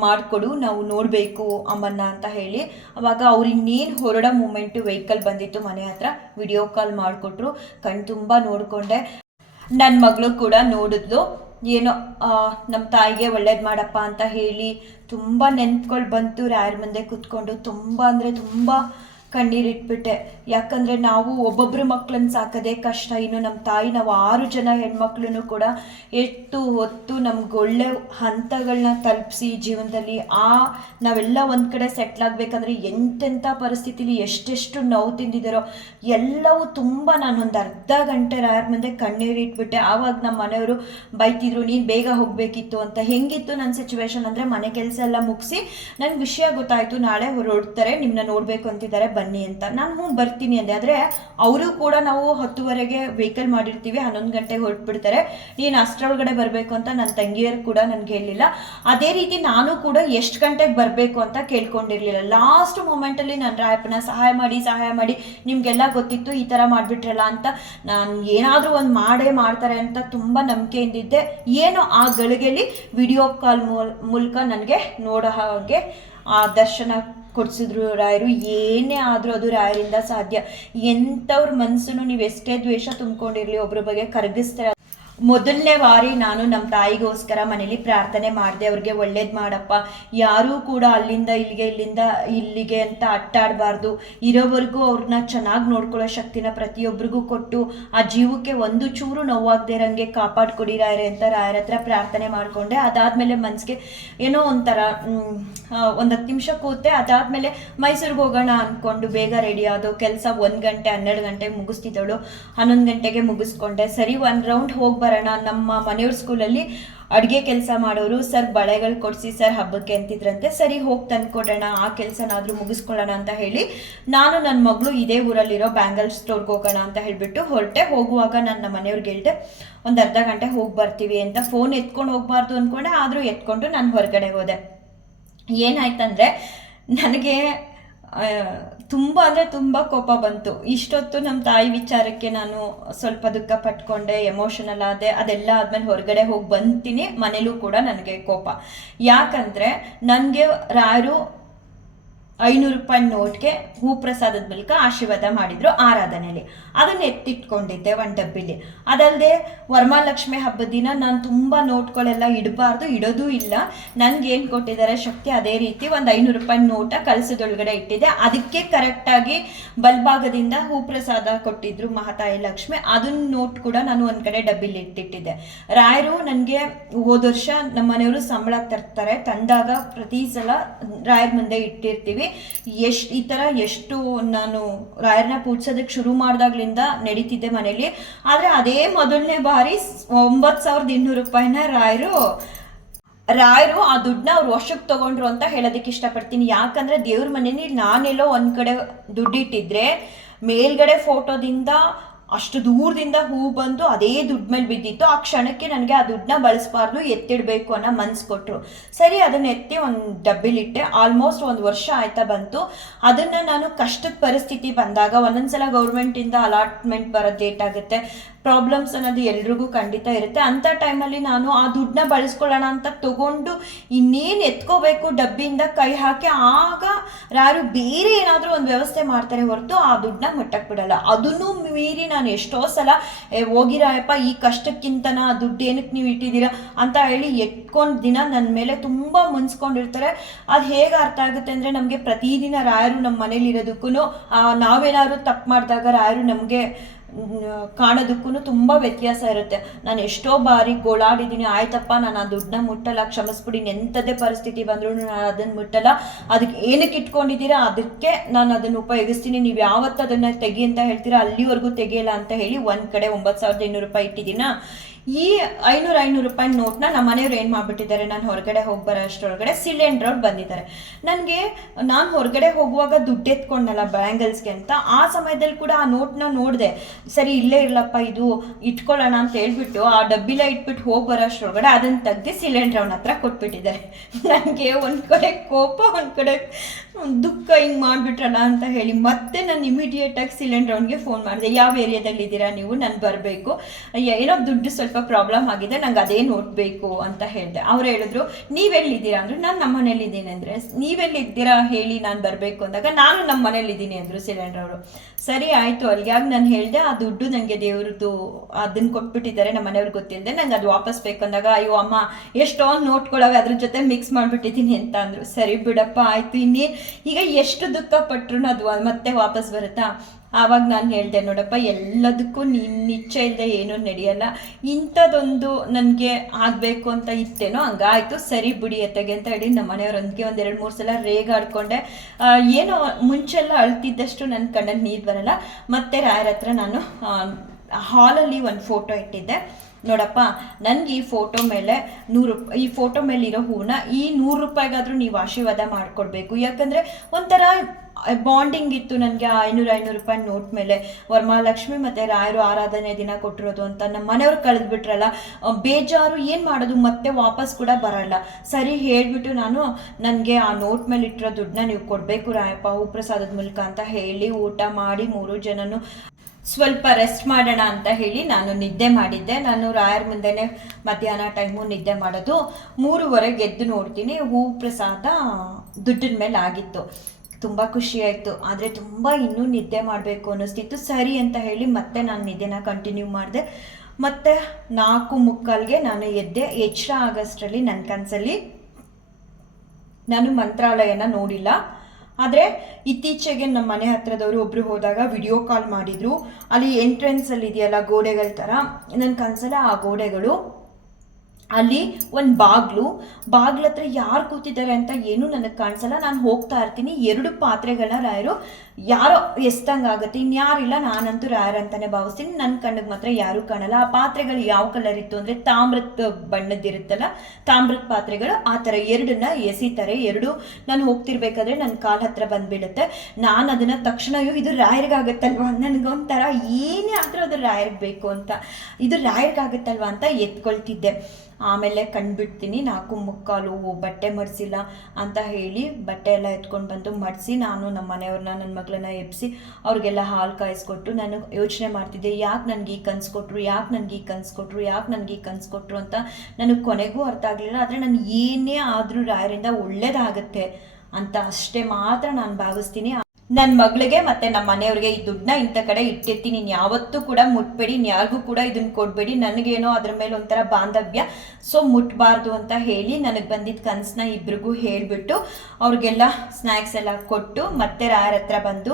ಮಾಡಿಕೊಡು, ನಾವು ನೋಡಬೇಕು ಅಮ್ಮನ್ನ ಅಂತ ಹೇಳಿ. ಅವಾಗ ಅವ್ರು ಇನ್ನೇನು ಹೊರಡೋ ಮೂಮೆಂಟು ವೆಹಿಕಲ್ ಬಂದಿತ್ತು ಮನೆ ಹತ್ರ, ವಿಡಿಯೋ ಕಾಲ್ ಮಾಡಿಕೊಟ್ರು. ಕಣ್ ತುಂಬ ನೋಡಿಕೊಂಡೆ. ನನ್ನ ಮಗಳು ಕೂಡ ನೋಡಿದ್ಲು, ಏನೋ ನಮ್ಮ ತಾಯಿಗೆ ಒಳ್ಳೇದು ಮಾಡಪ್ಪ ಅಂತ ಹೇಳಿ ತುಂಬ ನೆನ್ಪುಗಳು ಬಂತು. ರಾಯರ ಮುಂದೆ ಕೂತ್ಕೊಂಡು ತುಂಬ ಅಂದರೆ ತುಂಬ ಕಣ್ಣೀರಿಟ್ಬಿಟ್ಟೆ. ಯಾಕಂದರೆ ನಾವು ಒಬ್ಬೊಬ್ಬರು ಮಕ್ಕಳನ್ನ ಸಾಕೋದೇ ಕಷ್ಟ, ಇನ್ನು ನಮ್ಮ ತಾಯಿ ನಾವು 6 ಜನ ಹೆಣ್ಮಕ್ಳನ್ನು ಕೂಡ ಎಷ್ಟು ಹೊತ್ತು ನಮ್ಗೆ ಒಳ್ಳೆ ಹಂತಗಳನ್ನ ತಲುಪಿಸಿ ಜೀವನದಲ್ಲಿ ನಾವೆಲ್ಲ ಒಂದು ಕಡೆ ಸೆಟ್ಲ್ ಆಗಬೇಕಂದ್ರೆ ಎಂತೆಂಥ ಪರಿಸ್ಥಿತಿಲಿ ಎಷ್ಟೆಷ್ಟು ನೋವು ತಿಂದಿದ್ದಾರೋ ಎಲ್ಲವೂ ತುಂಬ. ನಾನೊಂದು ಅರ್ಧ ಗಂಟೆ ರಾಯರ ಮುಂದೆ ಕಣ್ಣೀರಿಟ್ಬಿಟ್ಟೆ. ಆವಾಗ ನಮ್ಮ ಮನೆಯವರು ಬೈತಿದ್ರು, ನೀನು ಬೇಗ ಹೋಗಬೇಕಿತ್ತು ಅಂತ. ಹೆಂಗಿತ್ತು ನನ್ನ ಸಿಚುವೇಶನ್ ಅಂದರೆ, ಮನೆ ಕೆಲಸ ಎಲ್ಲ ಮುಗಿಸಿ ನನಗೆ ವಿಷಯ ಗೊತ್ತಾಯಿತು, ನಾಳೆ ಹೊರಡ್ತಾರೆ, ನಿಮ್ಮನ್ನ ನೋಡಬೇಕು ಅಂತಿದ್ದಾರೆ, ಬನ್ನಿ ಅಂತ. ನಾನು ಬರ್ತೀನಿ ಅಂದೆ. ಆದರೆ ಅವರು ಕೂಡ ನಾವು 10:00 ವೆಹಿಕಲ್ ಮಾಡಿರ್ತೀವಿ, 11 ಗಂಟೆಗೆ ಹೊರಟ್ಬಿಡ್ತಾರೆ, ನೀನು ಅಷ್ಟರೊಳಗಡೆ ಬರಬೇಕು ಅಂತ ನನ್ನ ತಂಗಿಯರು ಕೂಡ ನನಗೆ ಹೇಳಿಲ್ಲ. ಅದೇ ರೀತಿ ನಾನು ಕೂಡ ಎಷ್ಟು ಗಂಟೆಗೆ ಬರಬೇಕು ಅಂತ ಕೇಳ್ಕೊಂಡಿರಲಿಲ್ಲ. ಲಾಸ್ಟ್ ಮೂಮೆಂಟಲ್ಲಿ ನಾನು ರಾಯಪ್ಪನ ಸಹಾಯ ಮಾಡಿ ನಿಮಗೆಲ್ಲ ಗೊತ್ತಿತ್ತು ಈ ಥರ ಮಾಡಿಬಿಟ್ರಲ್ಲ ಅಂತ, ನಾನು ಏನಾದರೂ ಒಂದು ಮಾಡ್ತಾರೆ ಅಂತ ತುಂಬ ನಂಬಿಕೆಯಿಂದಿದ್ದೆ. ಏನೋ ಆ ಗಳಿಗೆಯಲ್ಲಿ ವಿಡಿಯೋ ಕಾಲ್ ಮೂಲಕ ನನಗೆ ನೋಡೋ ಹಾಗೆ ಆ ದರ್ಶನ ಕೊಡಿಸಿದ್ರು ರಾಯರು. ಏನೇ ಆದರೂ ಅದು ರಾಯರಿಂದ ಸಾಧ್ಯ. ಎಂಥವ್ರ ಮನಸ್ಸನ್ನು ನೀವು ಎಷ್ಟೇ ದ್ವೇಷ ತುಂಬಿಕೊಂಡಿರಲಿ ಒಬ್ಬರ ಬಗ್ಗೆ ಕರಗಿಸ್ತಾರೆ. ಮೊದಲನೇ ಬಾರಿ ನಾನು ನಮ್ಮ ತಾಯಿಗೋಸ್ಕರ ಮನೇಲಿ ಪ್ರಾರ್ಥನೆ ಮಾಡಿದೆ, ಅವ್ರಿಗೆ ಒಳ್ಳೇದು ಮಾಡಪ್ಪ, ಯಾರೂ ಕೂಡ ಅಲ್ಲಿಂದ ಇಲ್ಲಿಗೆ ಅಂತ ಅಟ್ಟಾಡಬಾರ್ದು, ಇರೋವರೆಗೂ ಅವ್ರನ್ನ ಚೆನ್ನಾಗಿ ನೋಡ್ಕೊಳ್ಳೋ ಶಕ್ತಿನ ಪ್ರತಿಯೊಬ್ಬರಿಗೂ ಕೊಟ್ಟು ಆ ಜೀವಕ್ಕೆ ಒಂದು ಚೂರು ನೋವಾಗದೇ ಇರೋಂಗೆ ಕಾಪಾಡ್ಕೊಡಿ ರಾಯರೇ ಅಂತ ರಾಯರ ಹತ್ರ ಪ್ರಾರ್ಥನೆ ಮಾಡಿಕೊಂಡೆ. ಅದಾದಮೇಲೆ ಮನಸ್ಸಿಗೆ ಏನೋ ಒಂಥರ ಒಂದು 10 ನಿಮಿಷ ಕೂತೆ. ಅದಾದಮೇಲೆ ಮೈಸೂರಿಗೆ ಹೋಗೋಣ ಅಂದ್ಕೊಂಡು ಬೇಗ ರೆಡಿ ಆದೋ. ಕೆಲಸ 1 ಗಂಟೆ 12 ಗಂಟೆಗೆ ಮುಗಿಸ್ತಿದ್ದವಳು 11 ಗಂಟೆಗೆ ಮುಗಿಸ್ಕೊಂಡೆ. ಸರಿ ಒಂದು ರೌಂಡ್ ಹೋಗಿ ಬರೋಣ. ನಮ್ಮ ಮನೆಯವ್ರ ಸ್ಕೂಲಲ್ಲಿ ಅಡುಗೆ ಕೆಲಸ ಮಾಡೋರು, ಸರ್ ಬಳೆಗಳು ಕೊಡಿಸಿ ಸರ್ ಹಬ್ಬಕ್ಕೆ ಅಂತಿದ್ರಂತೆ. ಸರಿ ಹೋಗಿ ತಂದ್ಕೊಡೋಣ, ಆ ಕೆಲಸನಾದರೂ ಮುಗಿಸ್ಕೊಳ್ಳೋಣ ಅಂತ ಹೇಳಿ ನಾನು ನನ್ನ ಮಗಳು ಇದೇ ಊರಲ್ಲಿರೋ ಬ್ಯಾಂಗಲ್ ಸ್ಟೋರ್ಗೆ ಹೋಗೋಣ ಅಂತ ಹೇಳಿಬಿಟ್ಟು ಹೊರಟೆ. ಹೋಗುವಾಗ ನನ್ನ ಮನೆಯವ್ರಿಗೆ ಹೇಳಿದೆ, ಒಂದು ಅರ್ಧ ಗಂಟೆ ಹೋಗಿ ಬರ್ತೀವಿ ಅಂತ. ಫೋನ್ ಎತ್ಕೊಂಡು ಹೋಗಬಾರ್ದು ಅಂದ್ಕೊಂಡೆ, ಆದರೂ ಎತ್ಕೊಂಡು ನಾನು ಹೊರಗಡೆ ಹೋದೆ. ಏನಾಯ್ತಂದರೆ ನನಗೆ ತುಂಬ ಅಂದರೆ ತುಂಬ ಕೋಪ ಬಂತು. ಇಷ್ಟೊತ್ತು ನಮ್ಮ ತಾಯಿ ವಿಚಾರಕ್ಕೆ ನಾನು ಸ್ವಲ್ಪ ದುಃಖ ಪಟ್ಕೊಂಡೆ, ಎಮೋಷನಲ್ ಆದೆ. ಅದೆಲ್ಲ ಆದಮೇಲೆ ಹೊರಗಡೆ ಹೋಗಿ ಬಂತೀನಿ, ಮನೇಲೂ ಕೂಡ ನನಗೆ ಕೋಪ. ಯಾಕಂದರೆ ನನಗೆ ರಾಯರು 500 ರೂಪಾಯಿ ನೋಟ್ಗೆ ಹೂ ಪ್ರಸಾದದ ಮೂಲಕ ಆಶೀರ್ವಾದ ಮಾಡಿದ್ರು ಆರಾಧನೆಯಲ್ಲಿ. ಅದನ್ನು ಎತ್ತಿಟ್ಕೊಂಡಿದ್ದೆ ಒಂದು ಡಬ್ಬಿಲಿ. ಅದಲ್ಲದೆ ವರಮಹಾಲಕ್ಷ್ಮಿ ಹಬ್ಬದ ದಿನ ನಾನು ತುಂಬ ನೋಟ್ಗಳೆಲ್ಲ ಇಡಬಾರ್ದು, ಇಡೋದೂ ಇಲ್ಲ. ನನಗೇನು ಕೊಟ್ಟಿದ್ದಾರೆ ಶಕ್ತಿ, ಅದೇ ರೀತಿ ಒಂದು 500 ರೂಪಾಯಿ ನೋಟ ಕಲಸದೊಳಗಡೆ ಇಟ್ಟಿದ್ದೆ. ಅದಕ್ಕೆ ಕರೆಕ್ಟಾಗಿ ಬಲ್ಭಾಗದಿಂದ ಹೂ ಪ್ರಸಾದ ಕೊಟ್ಟಿದ್ರು ಮಹಾತಾಯಿ ಲಕ್ಷ್ಮಿ, ಅದನ್ನ ನೋಟ್ ಕೂಡ ನಾನು ಒಂದು ಕಡೆ ಡಬ್ಬಿಲಿ ಇಟ್ಟಿದ್ದೆ. ರಾಯರು ನನಗೆ ಹೋದ ವರ್ಷ ನಮ್ಮ ಮನೆಯವರು ಸಂಬಳ ತರ್ತಾರೆ, ತಂದಾಗ ಪ್ರತಿ ಸಲ ರಾಯರ ಮುಂದೆ ಇಟ್ಟಿರ್ತೀವಿ. ಈ ಥರ ಎಷ್ಟು ನಾನು ರಾಯರನ್ನ ಪೂಜಿಸೋದಕ್ಕೆ ಶುರು ಮಾಡಿದಾಗ್ಲಿಂದ ನಡೀತಿದ್ದೆ ಮನೇಲಿ. ಆದರೆ ಅದೇ ಮೊದಲನೇ ಬಾರಿ 9,200 ರೂಪಾಯಿನ ರಾಯರು ಆ ದುಡ್ಡನ್ನ ಅವ್ರು ವರ್ಷಕ್ಕೆ ತೊಗೊಂಡ್ರು ಅಂತ ಹೇಳೋದಕ್ಕೆ ಇಷ್ಟಪಡ್ತೀನಿ. ಯಾಕಂದರೆ ದೇವ್ರ ಮನೇಲಿ ನಾನೆಲ್ಲೋ ಒಂದು ಕಡೆ ದುಡ್ಡಿಟ್ಟಿದ್ರೆ ಮೇಲ್ಗಡೆ ಫೋಟೋದಿಂದ ಅಷ್ಟು ದೂರದಿಂದ ಹೂ ಬಂದು ಅದೇ ದುಡ್ಡು ಮೇಲೆ ಬಿದ್ದಿತ್ತು. ಆ ಕ್ಷಣಕ್ಕೆ ನನಗೆ ಆ ದುಡ್ಡನ್ನ ಬಳಸಬಾರ್ದು, ಎತ್ತಿಡಬೇಕು ಅನ್ನೋ ಮನ್ಸು ಕೊಟ್ಟರು. ಸರಿ, ಅದನ್ನ ಎತ್ತಿ ಒಂದು ಡಬ್ಬಿಲಿಟ್ಟೆ. ಆಲ್ಮೋಸ್ಟ್ 1 ವರ್ಷ ಆಯ್ತಾ ಬಂತು. ಅದನ್ನು ನಾನು ಕಷ್ಟದ ಪರಿಸ್ಥಿತಿ ಬಂದಾಗ, ಒಂದೊಂದ್ಸಲ ಗೌರ್ಮೆಂಟಿಂದ ಅಲಾಟ್ಮೆಂಟ್ ಬರೋದು ಲೇಟ್ ಆಗುತ್ತೆ, ಪ್ರಾಬ್ಲಮ್ಸ್ ಅನ್ನೋದು ಎಲ್ರಿಗೂ ಖಂಡಿತ ಇರುತ್ತೆ. ಅಂಥ ಟೈಮಲ್ಲಿ ನಾನು ಆ ದುಡ್ಡನ್ನ ಬಳಸ್ಕೊಳ್ಳೋಣ ಅಂತ ತಗೊಂಡು ಇನ್ನೇನು ಎತ್ಕೋಬೇಕು ಡಬ್ಬಿಯಿಂದ ಕೈ ಹಾಕಿ, ಆಗ ಯಾರು ಬೇರೆ ಏನಾದರೂ ಒಂದು ವ್ಯವಸ್ಥೆ ಮಾಡ್ತಾರೆ ಹೊರತು ಆ ದುಡ್ಡನ್ನ ಮುಟ್ಟಕ್ಕೆ ಬಿಡಲ್ಲ. ಅದನ್ನು ಮೀರಿ ನಾನು ಎಷ್ಟೋ ಸಲ ಹೋಗಿರಾಯಪ್ಪ ಈ ಕಷ್ಟಕ್ಕಿಂತನ ದುಡ್ಡು ಏನಕ್ಕೆ ನೀವು ಇಟ್ಟಿದ್ದೀರಾ ಅಂತ ಹೇಳಿ ಎಟ್ಕೊಂಡು ದಿನ ನನ್ನ ಮೇಲೆ ತುಂಬ ಮುನ್ಸ್ಕೊಂಡಿರ್ತಾರೆ. ಅದು ಹೇಗೆ ಅರ್ಥ ಆಗುತ್ತೆ ಅಂದರೆ, ನಮಗೆ ಪ್ರತಿದಿನ ರಾಯರು ನಮ್ಮ ಮನೇಲಿ ಇರೋದಕ್ಕೂ ನಾವೇನಾದ್ರು ತಪ್ಪು ಮಾಡಿದಾಗ ರಾಯರು ನಮಗೆ ಕಾಣೋದಕ್ಕೂ ತುಂಬ ವ್ಯತ್ಯಾಸ ಇರುತ್ತೆ. ನಾನು ಎಷ್ಟೋ ಬಾರಿ ಗೋಳಾಡಿದ್ದೀನಿ, ಆಯ್ತಪ್ಪ ನಾನು ಆ ದುಡ್ಡನ್ನ ಮುಟ್ಟಲ್ಲ, ಕ್ಷಮಿಸ್ಬಿಡಿ, ಎಂಥದ್ದೇ ಪರಿಸ್ಥಿತಿ ಬಂದರೂ ನಾನು ಅದನ್ನು ಮುಟ್ಟಲ್ಲ, ಅದಕ್ಕೆ ಏನಕ್ಕೆ ಇಟ್ಕೊಂಡಿದ್ದೀರಾ ಅದಕ್ಕೆ ನಾನು ಅದನ್ನು ಉಪಯೋಗಿಸ್ತೀನಿ, ನೀವು ಯಾವತ್ತು ಅದನ್ನು ತೆಗಿ ಅಂತ ಹೇಳ್ತೀರಾ ಅಲ್ಲಿವರೆಗೂ ತೆಗಿಯಲ್ಲ ಅಂತ ಹೇಳಿ ಒಂದು ಕಡೆ 9,500 ರೂಪಾಯಿ ಇಟ್ಟಿದ್ದೀನ. ಈ 500 ರೂಪಾಯಿ ನೋಟ್ನ ನಮ್ಮ ಮನೆಯವ್ರು ಏನು ಮಾಡಿಬಿಟ್ಟಿದ್ದಾರೆ, ನಾನು ಹೊರಗಡೆ ಹೋಗಿ ಬರೋ ಅಷ್ಟರೊಳಗಡೆ ಸಿಲಿಂಡ್ರ್ ಅವ್ರು ಬಂದಿದ್ದಾರೆ. ನಾನು ಹೊರಗಡೆ ಹೋಗುವಾಗ ದುಡ್ಡು ಎತ್ಕೊಂಡಲ್ಲ ಬ್ಯಾಂಗಲ್ಸ್ಗೆ ಅಂತ, ಆ ಸಮಯದಲ್ಲಿ ಕೂಡ ಆ ನೋಟ್ನ ನೋಡಿದೆ. ಸರಿ ಇಲ್ಲೇ ಇರಲಪ್ಪ ಇದು ಇಟ್ಕೊಳ್ಳೋಣ ಅಂತ ಹೇಳ್ಬಿಟ್ಟು ಆ ಡಬ್ಬಿಲ ಇಟ್ಬಿಟ್ಟು ಹೋಗಿ ಬರೋ ಅಷ್ಟರೊಳಗಡೆ ಅದನ್ನು ತೆಗ್ದು ಸಿಲಿಂಡ್ರ್ ಅವನ ಹತ್ರ ಕೊಟ್ಬಿಟ್ಟಿದ್ದಾರೆ. ನನಗೆ ಒಂದು ಕಡೆ ಕೋಪ, ಒಂದು ಕಡೆ ದುಃಖ, ಹಿಂಗೆ ಮಾಡಿಬಿಟ್ರಲ್ಲ ಅಂತ ಹೇಳಿ ಮತ್ತೆ ನಾನು ಇಮಿಡಿಯೇಟಾಗಿ ಸಿಲಿಂಡ್ರ್ ಅವನಿಗೆ ಫೋನ್ ಮಾಡಿದೆ. ಯಾವ ಏರಿಯಾದಲ್ಲಿದ್ದೀರಾ ನೀವು, ನಾನು ಬರಬೇಕು, ಏನೋ ದುಡ್ಡು ಸ್ವಲ್ಪ ಪ್ರಾಬ್ಲಮ್ ಆಗಿದೆ, ನಂಗೆ ಅದೇ ನೋಟ್ ಬೇಕು ಅಂತ ಹೇಳಿದೆ. ಅವ್ರು ಹೇಳಿದ್ರು ನೀವೆಲ್ಲಿದ್ದೀರಾ ಅಂದರು. ನಾನು ನಮ್ಮ ಮನೇಲಿದ್ದೀನಿ ಅಂದರೆ, ನೀವೆಲ್ಲಿದ್ದೀರಾ ಹೇಳಿ ನಾನು ಬರಬೇಕು ಅಂದಾಗ ನಾನು ನಮ್ಮ ಮನೇಲಿದ್ದೀನಿ ಅಂದರು ಸಿಲಿಂಡ್ರ್ ಅವರು. ಸರಿ ಆಯಿತು, ಅಲ್ಲಿಗೆ ನಾನು ಹೇಳಿದೆ ಆ ದುಡ್ಡು ನನಗೆ ದೇವ್ರದ್ದು ಅದನ್ನು ಕೊಟ್ಬಿಟ್ಟಿದ್ದಾರೆ, ನಮ್ಮ ಮನೆಯವ್ರಿಗೆ ಗೊತ್ತಿಲ್ಲದೆ, ನಂಗೆ ಅದು ವಾಪಸ್ ಬೇಕು ಅಂದಾಗ, ಅಯ್ಯೋ ಅಮ್ಮ ಎಷ್ಟೊಂದು ನೋಟ್ಕೊಳ್ಳವೆ ಅದ್ರ ಜೊತೆ ಮಿಕ್ಸ್ ಮಾಡಿಬಿಟ್ಟಿದ್ದೀನಿ ಅಂತ ಅಂದರು. ಸರಿ ಬಿಡಪ್ಪ ಆಯಿತು, ಈಗ ಎಷ್ಟು ದುಃಖ ಪಟ್ಟರು ಅದು ಮತ್ತೆ ವಾಪಸ್ ಬರುತ್ತಾ. ಆವಾಗ ನಾನು ಹೇಳಿದೆ, ನೋಡಪ್ಪ ಎಲ್ಲದಕ್ಕೂ ನಿನ್ನ ಇಚ್ಛೆ ಇಲ್ಲದೆ ಏನೂ ನಡೆಯಲ್ಲ, ಇಂಥದ್ದೊಂದು ನನಗೆ ಆಗಬೇಕು ಅಂತ ಇತ್ತೇನೋ ಹಂಗಾಯಿತು, ಸರಿ ಬಿಡಿ ಎತ್ತಗೆ ಅಂತ ಹೇಳಿ ನಮ್ಮ ಮನೆಯವರೊಂದಿಗೆ ಒಂದು 2-3 ಸಲ ರೇಗಾಡ್ಕೊಂಡೆ. ಏನೋ ಮುಂಚೆಲ್ಲ ಅಳ್ತಿದ್ದಷ್ಟು ನನ್ನ ಕಣ್ಣಲ್ಲಿ ನೀರು ಬರಲ್ಲ. ಮತ್ತೆ ರಾಯರ ಹತ್ರ ನಾನು ಹಾಲಲ್ಲಿ ಒಂದು ಫೋಟೋ ಇಟ್ಟಿದ್ದೆ. ನೋಡಪ್ಪ ನನಗೆ ಈ ಫೋಟೋ ಮೇಲೆ 100 ರೂಪಾಯಿ, ಈ ಫೋಟೋ ಮೇಲೆ ಇರೋ ಹೂವನ್ನ ಈ 100 ರೂಪಾಯಿಗಾದರೂ ನೀವು ಆಶೀರ್ವಾದ ಮಾಡಿಕೊಡ್ಬೇಕು. ಯಾಕಂದರೆ ಒಂಥರ ಬಾಂಡಿಂಗ್ ಇತ್ತು ನನಗೆ ಆ 500 ರೂಪಾಯಿ ನೋಟ್ ಮೇಲೆ. ವರಮಹಾಲಕ್ಷ್ಮಿ ಮತ್ತು ರಾಯರು ಆರಾಧನೆ ದಿನ ಕೊಟ್ಟಿರೋದು ಅಂತ ನಮ್ಮ ಮನೆಯವ್ರು ಕಳೆದ್ಬಿಟ್ರಲ್ಲ, ಬೇಜಾರು, ಏನು ಮಾಡೋದು, ಮತ್ತೆ ವಾಪಸ್ ಕೂಡ ಬರಲ್ಲ. ಸರಿ ಹೇಳಿಬಿಟ್ಟು ನಾನು ನನಗೆ ಆ ನೋಟ್ ಮೇಲೆ ಇಟ್ಟಿರೋ ದುಡ್ಡನ್ನ ನೀವು ಕೊಡಬೇಕು ರಾಯಪ್ಪ ಹೂಪ್ರಸಾದದ ಮೂಲಕ ಅಂತ ಹೇಳಿ ಊಟ ಮಾಡಿ 3 ಜನನು ಸ್ವಲ್ಪ ರೆಸ್ಟ್ ಮಾಡೋಣ ಅಂತ ಹೇಳಿ ನಾನು ನಿದ್ದೆ ಮಾಡಿದ್ದೆ. ನಾನು ರಾಯರ ಮುಂದೆನೇ ಮಧ್ಯಾಹ್ನ ಟೈಮು ನಿದ್ದೆ ಮಾಡೋದು. 3:30 ಎದ್ದು ನೋಡ್ತೀನಿ ಹೂ ಪ್ರಸಾದ ದುಡ್ಡಿನ ಮೇಲೆ ಆಗಿತ್ತು. ತುಂಬ ಖುಷಿಯಾಯಿತು, ಆದರೆ ತುಂಬ ಇನ್ನೂ ನಿದ್ದೆ ಮಾಡಬೇಕು ಅನ್ನಿಸ್ತಿತ್ತು. ಸರಿ ಅಂತ ಹೇಳಿ ಮತ್ತೆ ನಾನು ನಿದ್ದೆನ ಕಂಟಿನ್ಯೂ ಮಾಡಿದೆ. ಮತ್ತು 4:45ಗೆ ನಾನು ಎದ್ದೆ. ಎಚ್ಚರ ಆಗಷ್ಟರಲ್ಲಿ ನನ್ನ ಕನಸಲ್ಲಿ ನಾನು ಮಂತ್ರಾಲಯನ ನೋಡಿಲ್ಲ, ಆದರೆ ಇತ್ತೀಚೆಗೆ ನಮ್ಮ ಮನೆ ಹತ್ರದವರು ಒಬ್ಬರು ಹೋದಾಗ ವಿಡಿಯೋ ಕಾಲ್ ಮಾಡಿದರು. ಅಲ್ಲಿ ಎಂಟ್ರೆನ್ಸಲ್ಲಿ ಇದೆಯಲ್ಲ ಗೋಡೆಗಳ ಥರ, ನನ್ನ ಕನಸಲ್ಲ ಆ ಗೋಡೆಗಳು, ಅಲ್ಲಿ ಒಂದು ಬಾಗ್ಲು ಹತ್ರ ಯಾರು ಕೂತಿದ್ದಾರೆ ಅಂತ ಏನೂ ನನಗೆ ಕಾಣಿಸಲ್ಲ. ನಾನು ಹೋಗ್ತಾ ಇರ್ತೀನಿ, 2 ಪಾತ್ರೆಗಳನ್ನ ರಾಯರು ಯಾರೋ ಎಸ್ತಂಗಾಗುತ್ತೆ, ಇನ್ಯಾರಿಲ್ಲ, ನಾನಂತೂ ರಾಯರ್ ಅಂತಲೇ ಭಾವಿಸ್ತೀನಿ. ನನ್ನ ಕಣ್ಣಿಗೆ ಮಾತ್ರ ಯಾರೂ ಕಾಣಲ್ಲ. ಆ ಪಾತ್ರೆಗಳು ಯಾವ ಕಲರ್ ಇತ್ತು ಅಂದರೆ ತಾಮ್ರದ ಬಣ್ಣದ್ದಿರುತ್ತಲ್ಲ, ತಾಮ್ರದ ಪಾತ್ರೆಗಳು ಆ ಥರ 2ನ್ನ ಎಸಿತಾರೆ. 2 ನಾನು ಹೋಗ್ತಿರ್ಬೇಕಾದ್ರೆ ನನ್ನ ಕಾಲು ಹತ್ರ ಬಂದುಬಿಡುತ್ತೆ. ನಾನು ಅದನ್ನು ತಕ್ಷಣ ಇದು ರಾಯರಿಗಾಗುತ್ತಲ್ವ, ನನಗೊಂಥರ ಏನೇ ಆದರೂ ಅದು ರಾಯರಿಗೆ ಬೇಕು ಅಂತ, ಇದು ರಾಯರಿಗಾಗುತ್ತಲ್ವ ಅಂತ ಎತ್ಕೊಳ್ತಿದ್ದೆ. ಆಮೇಲೆ ಕಂಡುಬಿಡ್ತೀನಿ 4:45 ಬಟ್ಟೆ ಮಡಿಸಿಲ್ಲ ಅಂತ ಹೇಳಿ ಬಟ್ಟೆ ಎಲ್ಲ ಎತ್ಕೊಂಡು ಬಂದು ಮಡಿಸಿ ನಾನು ನಮ್ಮ ಮನೆಯವ್ರನ್ನ ನನ್ನ ಮಗಳನ್ನ ಎಬ್ಬಿಸಿ ಅವ್ರಿಗೆಲ್ಲ ಹಾಲು ಕಾಯಿಸ್ಕೊಟ್ಟು ನಾನು ಯೋಚನೆ ಮಾಡ್ತಿದ್ದೆ, ಯಾಕೆ ನನಗೆ ಈ ಕನಸು ಕೊಟ್ಟರು, ಯಾಕೆ ನನಗೆ ಈ ಕನಸು ಕೊಟ್ಟರು, ಯಾಕೆ ನನಗೆ ಈ ಕನಸು ಕೊಟ್ಟರು ಅಂತ ನನಗೆ ಕೊನೆಗೂ ಅರ್ಥ ಆಗಲಿಲ್ಲ. ಆದರೆ ನಾನು ಏನೇ ಆದರೂ ರಾಯರಿಂದ ಒಳ್ಳೇದಾಗುತ್ತೆ ಅಂತ ಅಷ್ಟೇ ಮಾತ್ರ ನಾನು ಭಾವಿಸ್ತೀನಿ. ನನ್ನ ಮಗಳಿಗೆ ಮತ್ತು ನಮ್ಮ ಮನೆಯವ್ರಿಗೆ ಈ ದುಡ್ಡನ್ನ ಇಂಥ ಕಡೆ ಇಟ್ಟಿರ್ತೀನಿ, ನೀನು ಯಾವತ್ತೂ ಕೂಡ ಮುಟ್ಬೇಡಿ, ಯಾರಿಗೂ ಕೂಡ ಇದನ್ನು ಕೊಡಬೇಡಿ, ನನಗೇನೋ ಅದ್ರ ಮೇಲೆ ಒಂಥರ ಬಾಂಧವ್ಯ, ಸೊ ಮುಟ್ಬಾರ್ದು ಅಂತ ಹೇಳಿ ನನಗೆ ಬಂದಿದ್ದ ಕನಸನ್ನ ಇಬ್ರಿಗೂ ಹೇಳಿಬಿಟ್ಟು ಅವ್ರಿಗೆಲ್ಲ ಸ್ನ್ಯಾಕ್ಸ್ ಎಲ್ಲ ಕೊಟ್ಟು ಮತ್ತೆ ರಾಯರ ಹತ್ರ ಬಂದು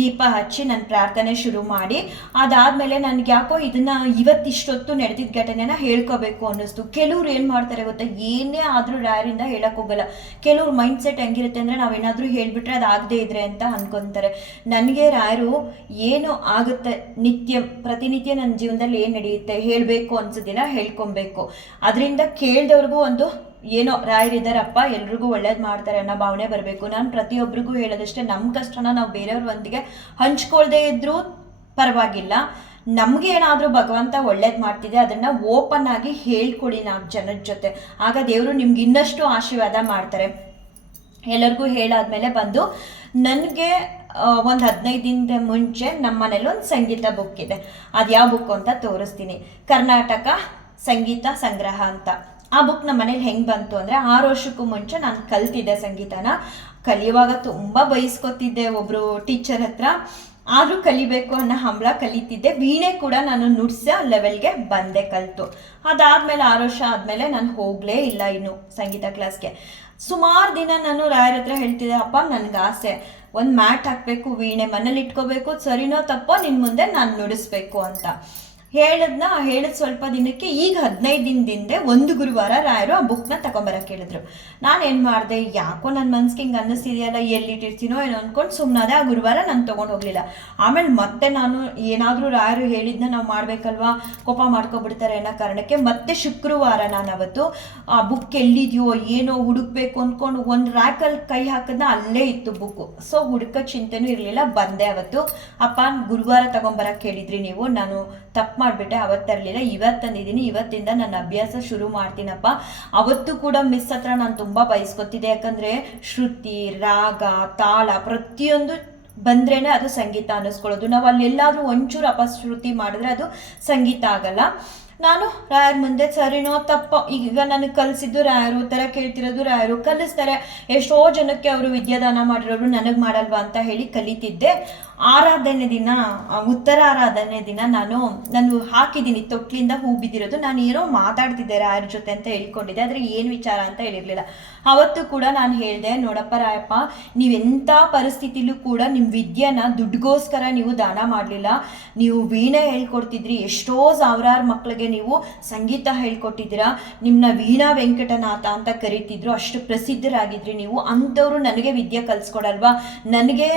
ದೀಪ ಹಚ್ಚಿ ನನ್ನ ಪ್ರಾರ್ಥನೆ ಶುರು ಮಾಡಿ, ಅದಾದಮೇಲೆ ನನಗೆ ಯಾಕೋ ಇದನ್ನು ಇವತ್ತಿಷ್ಟೊತ್ತು ನಡೆದಿದ್ದ ಘಟನೆನ ಹೇಳ್ಕೋಬೇಕು ಅನ್ನಿಸ್ತು. ಕೆಲವ್ರು ಏನು ಮಾಡ್ತಾರೆ ಗೊತ್ತಾ, ಏನೇ ಆದರೂ ರಾಯರಿಂದ ಹೇಳೋಕ್ಕೋಗಲ್ಲ. ಕೆಲವ್ರ ಮೈಂಡ್ ಸೆಟ್ ಹೆಂಗಿರುತ್ತೆ ಅಂದರೆ, ನಾವೇನಾದರೂ ಹೇಳಿಬಿಟ್ರೆ ಅದು ಆಗದೇ ಇದ್ರೆ ಅಂತ ಅನ್ಕೊಂತಾರೆ. ನನಗೆ ರಾಯರು ಏನು ಆಗುತ್ತೆ ಪ್ರತಿನಿತ್ಯ ನನ್ನ ಜೀವನದಲ್ಲಿ ಏನು ನಡೆಯುತ್ತೆ ಹೇಳಬೇಕು ಅನ್ಸೋದಿನ ಹೇಳ್ಕೊಬೇಕು. ಅದರಿಂದ ಕೇಳಿದವ್ರಿಗೂ ಒಂದು ಏನೋ ರಾಯರಿದ್ದಾರಪ್ಪ ಎಲ್ರಿಗೂ ಒಳ್ಳೇದು ಮಾಡ್ತಾರೆ ಅನ್ನೋ ಭಾವನೆ ಬರಬೇಕು. ನಾನು ಪ್ರತಿಯೊಬ್ಬರಿಗೂ ಹೇಳೋದಷ್ಟೇ, ನಮ್ಮ ಕಷ್ಟನ ನಾವು ಬೇರೆಯವ್ರೊಂದಿಗೆ ಹಂಚ್ಕೊಳ್ದೇ ಇದ್ರೂ ಪರವಾಗಿಲ್ಲ, ನಮಗೆ ಏನಾದರೂ ಭಗವಂತ ಒಳ್ಳೇದು ಮಾಡ್ತಿದೆ ಅದನ್ನು ಓಪನ್ ಆಗಿ ಹೇಳ್ಕೊಡಿ 4 ಜನದ ಜೊತೆ, ಆಗ ದೇವರು ನಿಮ್ಗೆ ಇನ್ನಷ್ಟು ಆಶೀರ್ವಾದ ಮಾಡ್ತಾರೆ. ಎಲ್ಲರಿಗೂ ಹೇಳಾದ್ಮೇಲೆ ಬಂದು ನನಗೆ ಒಂದು 15 ದಿನದ ಮುಂಚೆ ನಮ್ಮ ಮನೇಲಿ ಒಂದು ಸಂಗೀತ ಬುಕ್ ಇದೆ. ಅದು ಯಾವ ಬುಕ್ ಅಂತ ತೋರಿಸ್ತೀನಿ. ಕರ್ನಾಟಕ ಸಂಗೀತ ಸಂಗ್ರಹ ಅಂತ. ಆ ಬುಕ್ ನಮ್ಮ ಮನೇಲಿ ಹೆಂಗೆ ಬಂತು ಅಂದರೆ 6 ವರ್ಷಕ್ಕೂ ಮುಂಚೆ ನಾನು ಕಲ್ತಿದ್ದೆ ಸಂಗೀತನ. ಕಲಿಯುವಾಗ ತುಂಬ ಬಯಸ್ಕೊತಿದ್ದೆ ಒಬ್ಬರು ಟೀಚರ್ ಹತ್ರ. ಆದರೂ ಕಲಿಬೇಕು ಅನ್ನೋ ಹಂಬಲ ಕಲಿತಿದ್ದೆ. ವೀಣೆ ಕೂಡ ನಾನು ನುಡ್ಸೋ ಲೆವೆಲ್ಗೆ ಬಂದೆ ಕಲಿತು. ಅದಾದಮೇಲೆ 6 ವರ್ಷ ಆದಮೇಲೆ ನಾನು ಹೋಗಲೇ ಇಲ್ಲ ಇನ್ನು ಸಂಗೀತ ಕ್ಲಾಸ್ಗೆ. ಸುಮಾರು ದಿನ ನಾನು ರಾಯರ ಹತ್ರ ಹೇಳ್ತಿದ್ದೆ, ಅಪ್ಪ ನನಗೆ ಆಸೆ ಒಂದು ಮ್ಯಾಟ್ ಹಾಕಬೇಕು, ವೀಣೆ ಮನೇಲಿ ಇಟ್ಕೋಬೇಕು, ಸರಿನೋ ತಪ್ಪೋ ನಿನ್ನ ಮುಂದೆ ನಾನು ನುಡಿಸ್ಬೇಕು ಅಂತ ಹೇಳಿದ ಸ್ವಲ್ಪ ದಿನಕ್ಕೆ ಈಗ 15 ದಿನದಿಂದ ಒಂದು ಗುರುವಾರ ರಾಯರು ಆ ಬುಕ್ನ ತಗೊಂಬರಕ್ಕೆ ಹೇಳಿದ್ರು. ನಾನೇನು ಮಾಡಿದೆ, ಯಾಕೋ ನನ್ನ ಮನ್ಸಿಗೆ ಹಿಂಗೆ ಅನ್ನಿಸ್ತಿದೆಯಲ್ಲ, ಎಲ್ಲಿಟ್ಟಿರ್ತೀನೋ ಏನೋ ಅಂದ್ಕೊಂಡು ಸುಮ್ಮನಾದೆ. ಆ ಗುರುವಾರ ನಾನು ತೊಗೊಂಡು ಹೋಗಲಿಲ್ಲ. ಆಮೇಲೆ ಮತ್ತೆ ನಾನು ಏನಾದರೂ ರಾಯರು ಹೇಳಿದ್ನ ನಾವು ಮಾಡಬೇಕಲ್ವಾ, ಕೋಪ ಮಾಡ್ಕೊಬಿಡ್ತಾರೆ ಅನ್ನೋ ಕಾರಣಕ್ಕೆ ಮತ್ತೆ ಶುಕ್ರವಾರ ನಾನು ಅವತ್ತು ಆ ಬುಕ್ ಎಲ್ಲಿದೆಯೋ ಏನೋ ಹುಡುಕ್ಬೇಕು ಅಂದ್ಕೊಂಡು ಒಂದು ರ್ಯಾಕಲ್ಲಿ ಕೈ ಹಾಕಿದ್ನ ಅಲ್ಲೇ ಇತ್ತು ಬುಕ್ಕು. ಸೊ ಹುಡುಕೋ ಚಿಂತೆನೂ ಇರಲಿಲ್ಲ. ಬಂದೆ ಅವತ್ತು. ಅಪ್ಪ ಗುರುವಾರ ತಗೊಂಬರಕ್ಕೆ ಹೇಳಿದ್ರಿ ನೀವು, ನಾನು ತಪ್ಪು ಮಾಡಿಬಿಟ್ಟೆ, ಅವತ್ತು ತರಲಿಲ್ಲ, ಇವತ್ತು ತಂದಿದ್ದೀನಿ, ಇವತ್ತಿಂದ ನನ್ನ ಅಭ್ಯಾಸ ಶುರು ಮಾಡ್ತೀನಪ್ಪ. ಅವತ್ತು ಕೂಡ ಮಿಸ್ ಹತ್ರ ನಾನು ತುಂಬ ಬಯಸ್ಕೊತಿದ್ದೆ. ಯಾಕಂದರೆ ಶ್ರುತಿ, ರಾಗ, ತಾಳ ಪ್ರತಿಯೊಂದು ಬಂದ್ರೇನೆ ಅದು ಸಂಗೀತ ಅನ್ನಿಸ್ಕೊಳ್ಳೋದು. ನಾವು ಅಲ್ಲೆಲ್ಲಾದರೂ ಒಂಚೂರು ಅಪಶ್ರುತಿ ಮಾಡಿದ್ರೆ ಅದು ಸಂಗೀತ ಆಗಲ್ಲ. ನಾನು ರಾಯರ ಮುಂದೆ ಸರಿನೋ ತಪ್ಪೋ, ಈಗ ನನಗೆ ಕಲಿಸಿದ್ದು ರಾಯರು, ಥರ ಕೇಳ್ತಿರೋದು ರಾಯರು, ಕಲಿಸ್ತಾರೆ. ಎಷ್ಟೋ ಜನಕ್ಕೆ ಅವರು ವಿದ್ಯಾದಾನ ಮಾಡಿರೋರು, ನನಗೆ ಮಾಡಲ್ವಾ ಅಂತ ಹೇಳಿ ಕಲಿತಿದ್ದೆ. ಆರಾಧನೆ ದಿನ, ಉತ್ತರ ಆರಾಧನೆ ದಿನ ನಾನು ಹಾಕಿದ್ದೀನಿ ತೊಟ್ಲಿಂದ ಹೂ ಬಿದ್ದಿರೋದು. ನಾನು ಏನೋ ಮಾತಾಡ್ತಿದ್ದೆ ರಾಯರ ಜೊತೆ ಅಂತ ಹೇಳ್ಕೊಂಡಿದ್ದೆ, ಆದರೆ ಏನು ವಿಚಾರ ಅಂತ ಹೇಳಿರಲಿಲ್ಲ. ಅವತ್ತು ಕೂಡ ನಾನು ಹೇಳಿದೆ, ನೋಡಪ್ಪ ರಾಯಪ್ಪ, ನೀವೆಂಥ ಪರಿಸ್ಥಿತಿಲೂ ಕೂಡ ನಿಮ್ಮ ವಿದ್ಯೆನ ದುಡ್ಡುಗೋಸ್ಕರ ನೀವು ದಾನ ಮಾಡಲಿಲ್ಲ. ನೀವು ವೀಣೆ ಹೇಳ್ಕೊಡ್ತಿದ್ರಿ, ಎಷ್ಟೋ ಸಾವಿರಾರು ಮಕ್ಕಳಿಗೆ ನೀವು ಸಂಗೀತ ಹೇಳ್ಕೊಟ್ಟಿದ್ದೀರಾ. ನಿಮ್ಮನ್ನ ವೀಣಾ ವೆಂಕಟನಾಥ ಅಂತ ಕರೀತಿದ್ರು, ಅಷ್ಟು ಪ್ರಸಿದ್ಧರಾಗಿದ್ರಿ ನೀವು. ಅಂಥವ್ರು ನನಗೆ ವಿದ್ಯೆ ಕಲಿಸ್ಕೊಡಲ್ವಾ? ನನಗೆ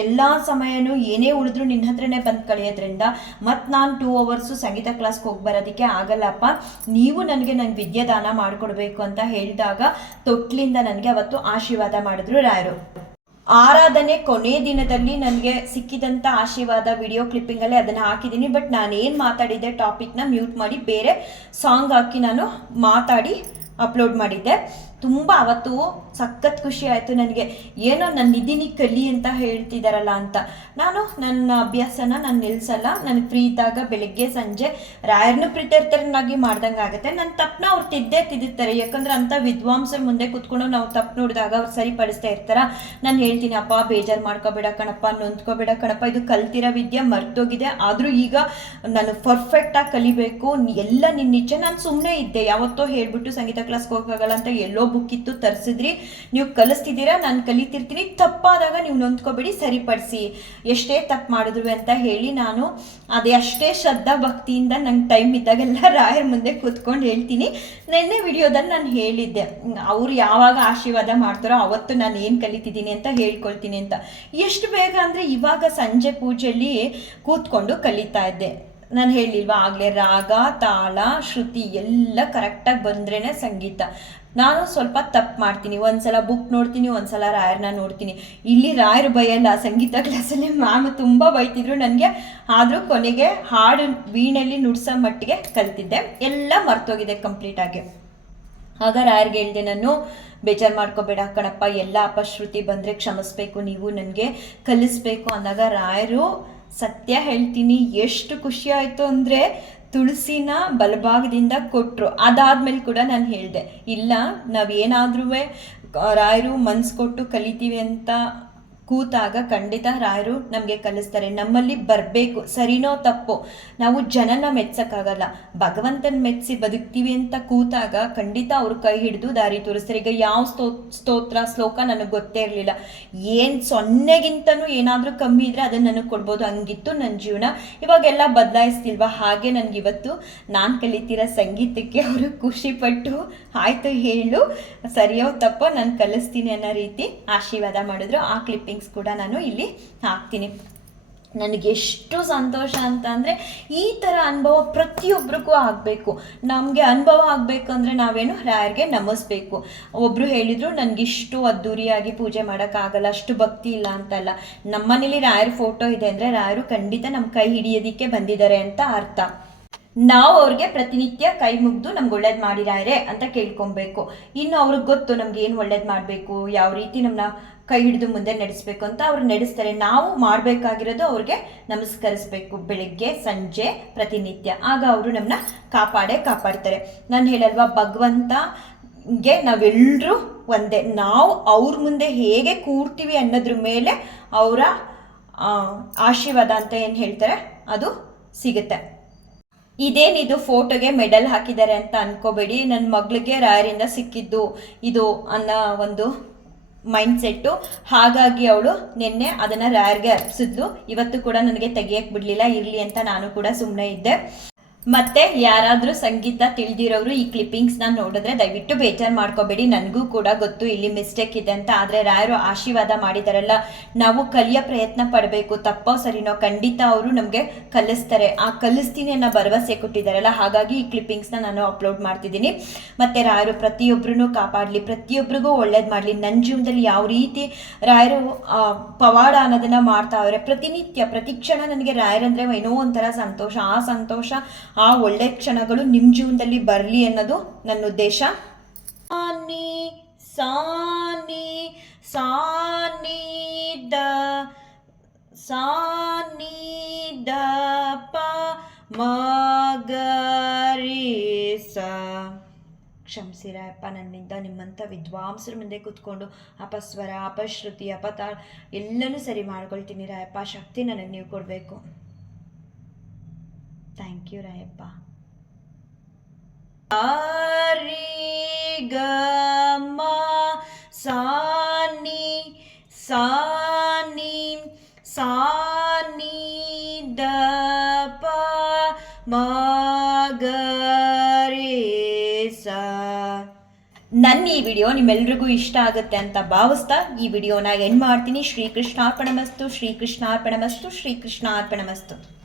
ಎಲ್ಲ ಸಮಯ ಏನೇ ಉಳಿದ್ರು ನಿನ್ನ ಹತ್ರನೇ ಬಂದು ಕಳೆಯೋದ್ರಿಂದ ಮತ್ತು ನಾನು 2 hours ಸಂಗೀತ ಕ್ಲಾಸ್ಗೆ ಹೋಗಿ ಬರೋದಕ್ಕೆ ಆಗಲ್ಲಪ್ಪ. ನೀವು ನನಗೆ ವಿದ್ಯಾದಾನ ಮಾಡಿಕೊಡ್ಬೇಕು ಅಂತ ಹೇಳಿದಾಗ ತೊಟ್ಲಿಂದ ನನಗೆ ಅವತ್ತು ಆಶೀರ್ವಾದ ಮಾಡಿದ್ರು ರಾಯರು. ಆರಾಧನೆ ಕೊನೆ ದಿನದಲ್ಲಿ ನನಗೆ ಸಿಕ್ಕಿದಂಥ ಆಶೀರ್ವಾದ ವಿಡಿಯೋ ಕ್ಲಿಪ್ಪಿಂಗಲ್ಲಿ ಅದನ್ನು ಹಾಕಿದ್ದೀನಿ. ಬಟ್ ನಾನೇನು ಮಾತಾಡಿದ್ದೆ ಟಾಪಿಕ್ನ ಮ್ಯೂಟ್ ಮಾಡಿ ಬೇರೆ ಸಾಂಗ್ ಹಾಕಿ ನಾನು ಮಾತಾಡಿ ಅಪ್ಲೋಡ್ ಮಾಡಿದ್ದೆ. ತುಂಬ ಅವತ್ತು ಸಖತ್ ಖುಷಿ ಆಯಿತು ನನಗೆ. ಏನೋ ನನ್ನ ಇದೀನಿ ಕಲಿ ಅಂತ ಹೇಳ್ತಿದ್ದಾರಲ್ಲ ಅಂತ. ನಾನು ನನ್ನ ಅಭ್ಯಾಸನ ನಾನು ನಿಲ್ಲಿಸಲ್ಲ. ನನಗೆ ಫ್ರೀ ಇದ್ದಾಗ ಬೆಳಗ್ಗೆ ಸಂಜೆ ರಾಯರನ್ನು ಪ್ರೀತ್ಯರ್ಥರನ್ನಾಗಿ ಮಾಡ್ದಂಗೆ ಆಗುತ್ತೆ. ನನ್ನ ತಪ್ಪನ್ನ ಅವ್ರು ತಿದ್ದುತ್ತಾರೆ. ಯಾಕಂದ್ರೆ ಅಂಥ ವಿದ್ವಾಂಸರ ಮುಂದೆ ಕೂತ್ಕೊಂಡು ನಾವು ತಪ್ಪು ನೋಡಿದಾಗ ಅವ್ರು ಸರಿಪಡಿಸ್ತಾ ಇರ್ತಾರೆ. ನಾನು ಹೇಳ್ತೀನಿ, ಅಪ್ಪ ಬೇಜಾರು ಮಾಡ್ಕೋಬೇಡ ಕಣಪ್ಪ, ನೊಂದ್ಕೋಬೇಡ ಕಣಪ್ಪ, ಇದು ಕಲ್ತಿರೋ ವಿದ್ಯೆ ಮರ್ತೋಗಿದೆ. ಆದರೂ ಈಗ ನಾನು ಪರ್ಫೆಕ್ಟಾಗಿ ಕಲಿಬೇಕು, ಎಲ್ಲ ನಿನ್ನ ಇಚ್ಛೆ. ನಾನು ಸುಮ್ಮನೆ ಇದ್ದೆ, ಯಾವತ್ತೋ ಹೇಳ್ಬಿಟ್ಟು ಸಂಗೀತ ಕ್ಲಾಸ್ಗೆ ಹೋಗೋಕ್ಕಾಗಲ್ಲ ಅಂತ ಎಲ್ಲೋ ಬುಕ್ ಇತ್ತು ತರಿಸಿದ್ರಿ, ನೀವು ಕಲಿಸ್ತಿದ್ದೀರಾ, ನಾನು ಕಲಿತಿರ್ತೀನಿ, ತಪ್ಪಾದಾಗ ನೀವು ನೊಂದ್ಕೋಬೇಡಿ, ಸರಿಪಡಿಸಿ, ಎಷ್ಟೇ ತಪ್ಪು ಮಾಡಿದ್ರು ಅಂತ ಹೇಳಿ ನಾನು ಅದೇ ಅಷ್ಟೇ ಶ್ರದ್ಧಾ ಭಕ್ತಿಯಿಂದ ನಂಗೆ ಟೈಮ್ ಇದ್ದಾಗೆಲ್ಲ ರಾಯರ ಮುಂದೆ ಕೂತ್ಕೊಂಡು ಹೇಳ್ತೀನಿ. ನೆನ್ನೆ ವಿಡಿಯೋದಲ್ಲಿ ನಾನು ಹೇಳಿದ್ದೆ, ಅವ್ರು ಯಾವಾಗ ಆಶೀರ್ವಾದ ಮಾಡ್ತಾರೋ ಅವತ್ತು ನಾನು ಏನು ಕಲಿತಿದ್ದೀನಿ ಅಂತ ಹೇಳ್ಕೊಳ್ತೀನಿ ಅಂತ. ಎಷ್ಟು ಬೇಗ ಅಂದರೆ ಇವಾಗ ಸಂಜೆ ಪೂಜೆಯಲ್ಲಿ ಕೂತ್ಕೊಂಡು ಕಲಿತಾ ಇದ್ದೆ. ನಾನು ಹೇಳಿಲ್ವಾ ಆಗಲೇ, ರಾಗ, ತಾಳ, ಶ್ರುತಿ ಎಲ್ಲ ಕರೆಕ್ಟಾಗಿ ಬಂದ್ರೇ ಸಂಗೀತ. ನಾನು ಸ್ವಲ್ಪ ತಪ್ಪು ಮಾಡ್ತೀನಿ, ಒಂದ್ಸಲ ಬುಕ್ ನೋಡ್ತೀನಿ, ಒಂದ್ಸಲ ರಾಯರನ್ನ ನೋಡ್ತೀನಿ. ಇಲ್ಲಿ ರಾಯರು ಬೈಯಲ್ಲ, ಸಂಗೀತ ಕ್ಲಾಸಲ್ಲಿ ಮ್ಯಾಮ್ ತುಂಬ ಬೈತಿದ್ರು ನನಗೆ. ಆದರೂ ಕೊನೆಗೆ ಹಾಡು ವೀಣೆಯಲ್ಲಿ ನುಡ್ಸೋ ಮಟ್ಟಿಗೆ ಕಲ್ತಿದ್ದೆ, ಎಲ್ಲ ಮರ್ತೋಗಿದೆ ಕಂಪ್ಲೀಟಾಗಿ. ಆಗ ರಾಯರಿಗೆ ಹೇಳಿದೆ, ನಾನು ಬೇಜಾರು ಮಾಡ್ಕೋಬೇಡ ಕಣಪ್ಪ, ಎಲ್ಲ ಅಪಶ್ರುತಿ ಬಂದರೆ ಕ್ಷಮಿಸ್ಬೇಕು, ನೀವು ನನಗೆ ಕಲಿಸ್ಬೇಕು ಅಂದಾಗ ರಾಯರು, ಸತ್ಯ ಹೇಳ್ತೀನಿ ಎಷ್ಟು ಖುಷಿ ಆಯಿತು ಅಂದರೆ ತುಳಸಿನ ಬಲಭಾಗದಿಂದ ಕೊಟ್ಟರು. ಅದಾದ್ಮೇಲೆ ಕೂಡ ನಾನು ಹೇಳಿದೆ, ಇಲ್ಲ ನಾವೇನಾದ್ರೂ ರಾಯರು ಮನ್ಸು ಕೊಟ್ಟು ಕಲಿತೀವಿ ಅಂತ ಕೂತಾಗ ಖಂಡಿತ ರಾಯರು ನಮಗೆ ಕಲಿಸ್ತಾರೆ. ನಮ್ಮಲ್ಲಿ ಬರಬೇಕು, ಸರಿನೋ ತಪ್ಪೋ, ನಾವು ಜನನ ಮೆಚ್ಚಕ್ಕಾಗಲ್ಲ, ಭಗವಂತನ ಮೆಚ್ಚಿ ಬದುಕ್ತೀವಿ ಅಂತ ಕೂತಾಗ ಖಂಡಿತ ಅವ್ರು ಕೈ ಹಿಡಿದು ದಾರಿ ತೋರಿಸ್ತಾರೆ. ಈಗ ಯಾವ ಸ್ತೋತ್ರ ಶ್ಲೋಕ ನನಗೆ ಗೊತ್ತೇ ಇರಲಿಲ್ಲ. ಏನು 0ಗಿಂತನೂ ಏನಾದರೂ ಕಮ್ಮಿ ಇದ್ರೆ ಅದನ್ನು ನನಗೆ ಕೊಡ್ಬೋದು, ಹಂಗಿತ್ತು ನನ್ನ ಜೀವನ. ಇವಾಗೆಲ್ಲ ಬದಲಾಯಿಸ್ತಿಲ್ವಾ? ಹಾಗೆ ನನಗಿವತ್ತು ನಾನು ಕಲಿತಿರೋ ಸಂಗೀತಕ್ಕೆ ಅವರು ಖುಷಿಪಟ್ಟು ಆಯಿತು ಹೇಳು, ಸರಿಯೋ ತಪ್ಪೋ ನಾನು ಕಲಿಸ್ತೀನಿ ಅನ್ನೋ ರೀತಿ ಆಶೀರ್ವಾದ ಮಾಡಿದ್ರು. ಆ ಕ್ಲಿಪ್ಪಿಂಗ್ ಕೂಡ ನಾನು ಇಲ್ಲಿ ಹಾಕ್ತೀನಿ. ನನಗೆ ಎಷ್ಟು ಸಂತೋಷ ಅಂತ ಅಂದರೆ, ಈ ಥರ ಅನುಭವ ಪ್ರತಿಯೊಬ್ಬರಿಗೂ ಆಗಬೇಕು. ನಮಗೆ ಅನುಭವ ಆಗಬೇಕಂದ್ರೆ ನಾವೇನು ರಾಯರಿಗೆ ನಮಿಸ್ಬೇಕು. ಒಬ್ಬರು ಹೇಳಿದರು, ನನಗಿಷ್ಟು ಅದ್ದೂರಿಯಾಗಿ ಪೂಜೆ ಮಾಡೋಕ್ಕಾಗಲ್ಲ, ಅಷ್ಟು ಭಕ್ತಿ ಇಲ್ಲ ಅಂತಲ್ಲ. ನಮ್ಮನೇಲಿ ರಾಯರ ಫೋಟೋ ಇದೆ ಅಂದರೆ ರಾಯರು ಖಂಡಿತ ನಮ್ಮ ಕೈ ಹಿಡಿಯೋದಕ್ಕೆ ಬಂದಿದ್ದಾರೆ ಅಂತ ಅರ್ಥ. ನಾವು ಅವ್ರಿಗೆ ಪ್ರತಿನಿತ್ಯ ಕೈ ಮುಗ್ದು ನಮ್ಗೆ ಒಳ್ಳೇದು ಮಾಡಿರಾರೆ ಅಂತ ಕೇಳ್ಕೊಬೇಕು. ಇನ್ನು ಅವ್ರಿಗೆ ಗೊತ್ತು ನಮ್ಗೆ ಏನು ಒಳ್ಳೇದು ಮಾಡಬೇಕು, ಯಾವ ರೀತಿ ನಮ್ಮನ್ನ ಕೈ ಹಿಡಿದು ಮುಂದೆ ನಡೆಸಬೇಕು ಅಂತ ಅವ್ರು ನಡೆಸ್ತಾರೆ. ನಾವು ಮಾಡಬೇಕಾಗಿರೋದು ಅವ್ರಿಗೆ ನಮಸ್ಕರಿಸ್ಬೇಕು ಬೆಳಿಗ್ಗೆ ಸಂಜೆ ಪ್ರತಿನಿತ್ಯ. ಆಗ ಅವರು ನಮ್ಮನ್ನ ಕಾಪಾಡ್ತಾರೆ. ನಾನು ಹೇಳಲ್ವಾ, ಭಗವಂತಗೆ ನಾವೆಲ್ಲರೂ ಒಂದೇ. ನಾವು ಅವ್ರ ಮುಂದೆ ಹೇಗೆ ಕೂರ್ತೀವಿ ಅನ್ನೋದ್ರ ಮೇಲೆ ಅವರ ಆಶೀರ್ವಾದ ಅಂತ ಏನು ಹೇಳ್ತಾರೆ ಅದು ಸಿಗುತ್ತೆ. ಇದೇನಿದು ಫೋಟೋಗೆ ಮೆಡಲ್ ಹಾಕಿದ್ದಾರೆ ಅಂತ ಅನ್ಕೋಬೇಡಿ. ನನ್ನ ಮಗಳಿಗೆ ರಾಯರಿಂದ ಸಿಕ್ಕಿದ್ದು ಇದು ಅನ್ನೋ ಒಂದು ಮೈಂಡ್ಸೆಟ್ಟು. ಹಾಗಾಗಿ ಅವಳು ನಿನ್ನೆ ಅದನ್ನು ರಾಯರ್ಗೆ ಅರ್ಪಿಸಿದ್ಲು. ಇವತ್ತು ಕೂಡ ನನಗೆ ತೆಗಿಯಕ್ಕೆ ಬಿಡಲಿಲ್ಲ, ಇರಲಿ ಅಂತ ನಾನು ಕೂಡ ಸುಮ್ಮನೆ ಇದ್ದೆ. ಮತ್ತೆ ಯಾರಾದರೂ ಸಂಗೀತ ತಿಳಿದಿರೋರು ಈ ಕ್ಲಿಪ್ಪಿಂಗ್ಸ್ನ ನೋಡಿದ್ರೆ ದಯವಿಟ್ಟು ಬೇಜಾರು ಮಾಡ್ಕೋಬೇಡಿ. ನನಗೂ ಕೂಡ ಗೊತ್ತು ಇಲ್ಲಿ ಮಿಸ್ಟೇಕ್ ಇದೆ ಅಂತ. ಆದರೆ ರಾಯರು ಆಶೀರ್ವಾದ ಮಾಡಿದಾರಲ್ಲ, ನಾವು ಕಲಿಯೋ ಪ್ರಯತ್ನ ಪಡಬೇಕು. ತಪ್ಪೋ ಸರಿನೋ ಖಂಡಿತ ಅವರು ನಮಗೆ ಕಲಿಸ್ತಾರೆ. ಆ ಕಲಿಸ್ತೀನಿ ಅನ್ನೋ ಭರವಸೆ ಕೊಟ್ಟಿದ್ದಾರಲ್ಲ, ಹಾಗಾಗಿ ಈ ಕ್ಲಿಪ್ಪಿಂಗ್ಸ್ನ ನಾನು ಅಪ್ಲೋಡ್ ಮಾಡ್ತಿದ್ದೀನಿ. ಮತ್ತು ರಾಯರು ಪ್ರತಿಯೊಬ್ಬರೂ ಕಾಪಾಡಲಿ, ಪ್ರತಿಯೊಬ್ಬರಿಗೂ ಒಳ್ಳೇದು ಮಾಡಲಿ. ನನ್ನ ಜೀವನದಲ್ಲಿ ಯಾವ ರೀತಿ ರಾಯರು ಪವಾಡ ಅನ್ನೋದನ್ನು ಮಾಡ್ತಾ ಅವರೆ, ಪ್ರತಿನಿತ್ಯ ಪ್ರತಿ ಕ್ಷಣ ನನಗೆ ರಾಯರಂದರೆ ಏನೋ ಒಂಥರ ಸಂತೋಷ. ಆ ಸಂತೋಷ, ಆ ಒಳ್ಳೆ ಕ್ಷಣಗಳು ನಿಮ್ಮ ಜೀವನದಲ್ಲಿ ಬರಲಿ ಅನ್ನೋದು ನನ್ನ ಉದ್ದೇಶ. ಕ್ಷಮಿಸಿರಪ್ಪ, ನನ್ನಿಂದ ನಿಮ್ಮಂಥ ವಿದ್ವಾಂಸರ ಮುಂದೆ ಕೂತ್ಕೊಂಡು ಅಪಸ್ವರ, ಅಪಶ್ರುತಿ, ಅಪತಾಳ ಎಲ್ಲನೂ ಸರಿ ಮಾಡ್ಕೊಳ್ತೀನಿ ರಾಯಪ್ಪ. ಶಕ್ತಿ ನನಗೆ ನೀವು ಕೊಡಬೇಕು. Thank you Rayappa. ಗ ಮ ಸಾನಿ ಸಾನಿ ಸಾನಿ ದ ಪ ಮ ಗ ರೇ ಸ. ನನ್ನ ಈ ವಿಡಿಯೋ ನಿಮ್ಮೆಲ್ರಿಗೂ ಇಷ್ಟ ಆಗುತ್ತೆ ಅಂತ ಭಾವಿಸ್ತಾ ಈ ವಿಡಿಯೋನ ಎಂಡ್ ಮಾಡ್ತೀನಿ. ಶ್ರೀಕೃಷ್ಣಾರ್ಪಣಮಸ್ತು, ಶ್ರೀಕೃಷ್ಣಾರ್ಪಣಮಸ್ತು, ಶ್ರೀಕೃಷ್ಣಾರ್ಪಣಮಸ್ತು.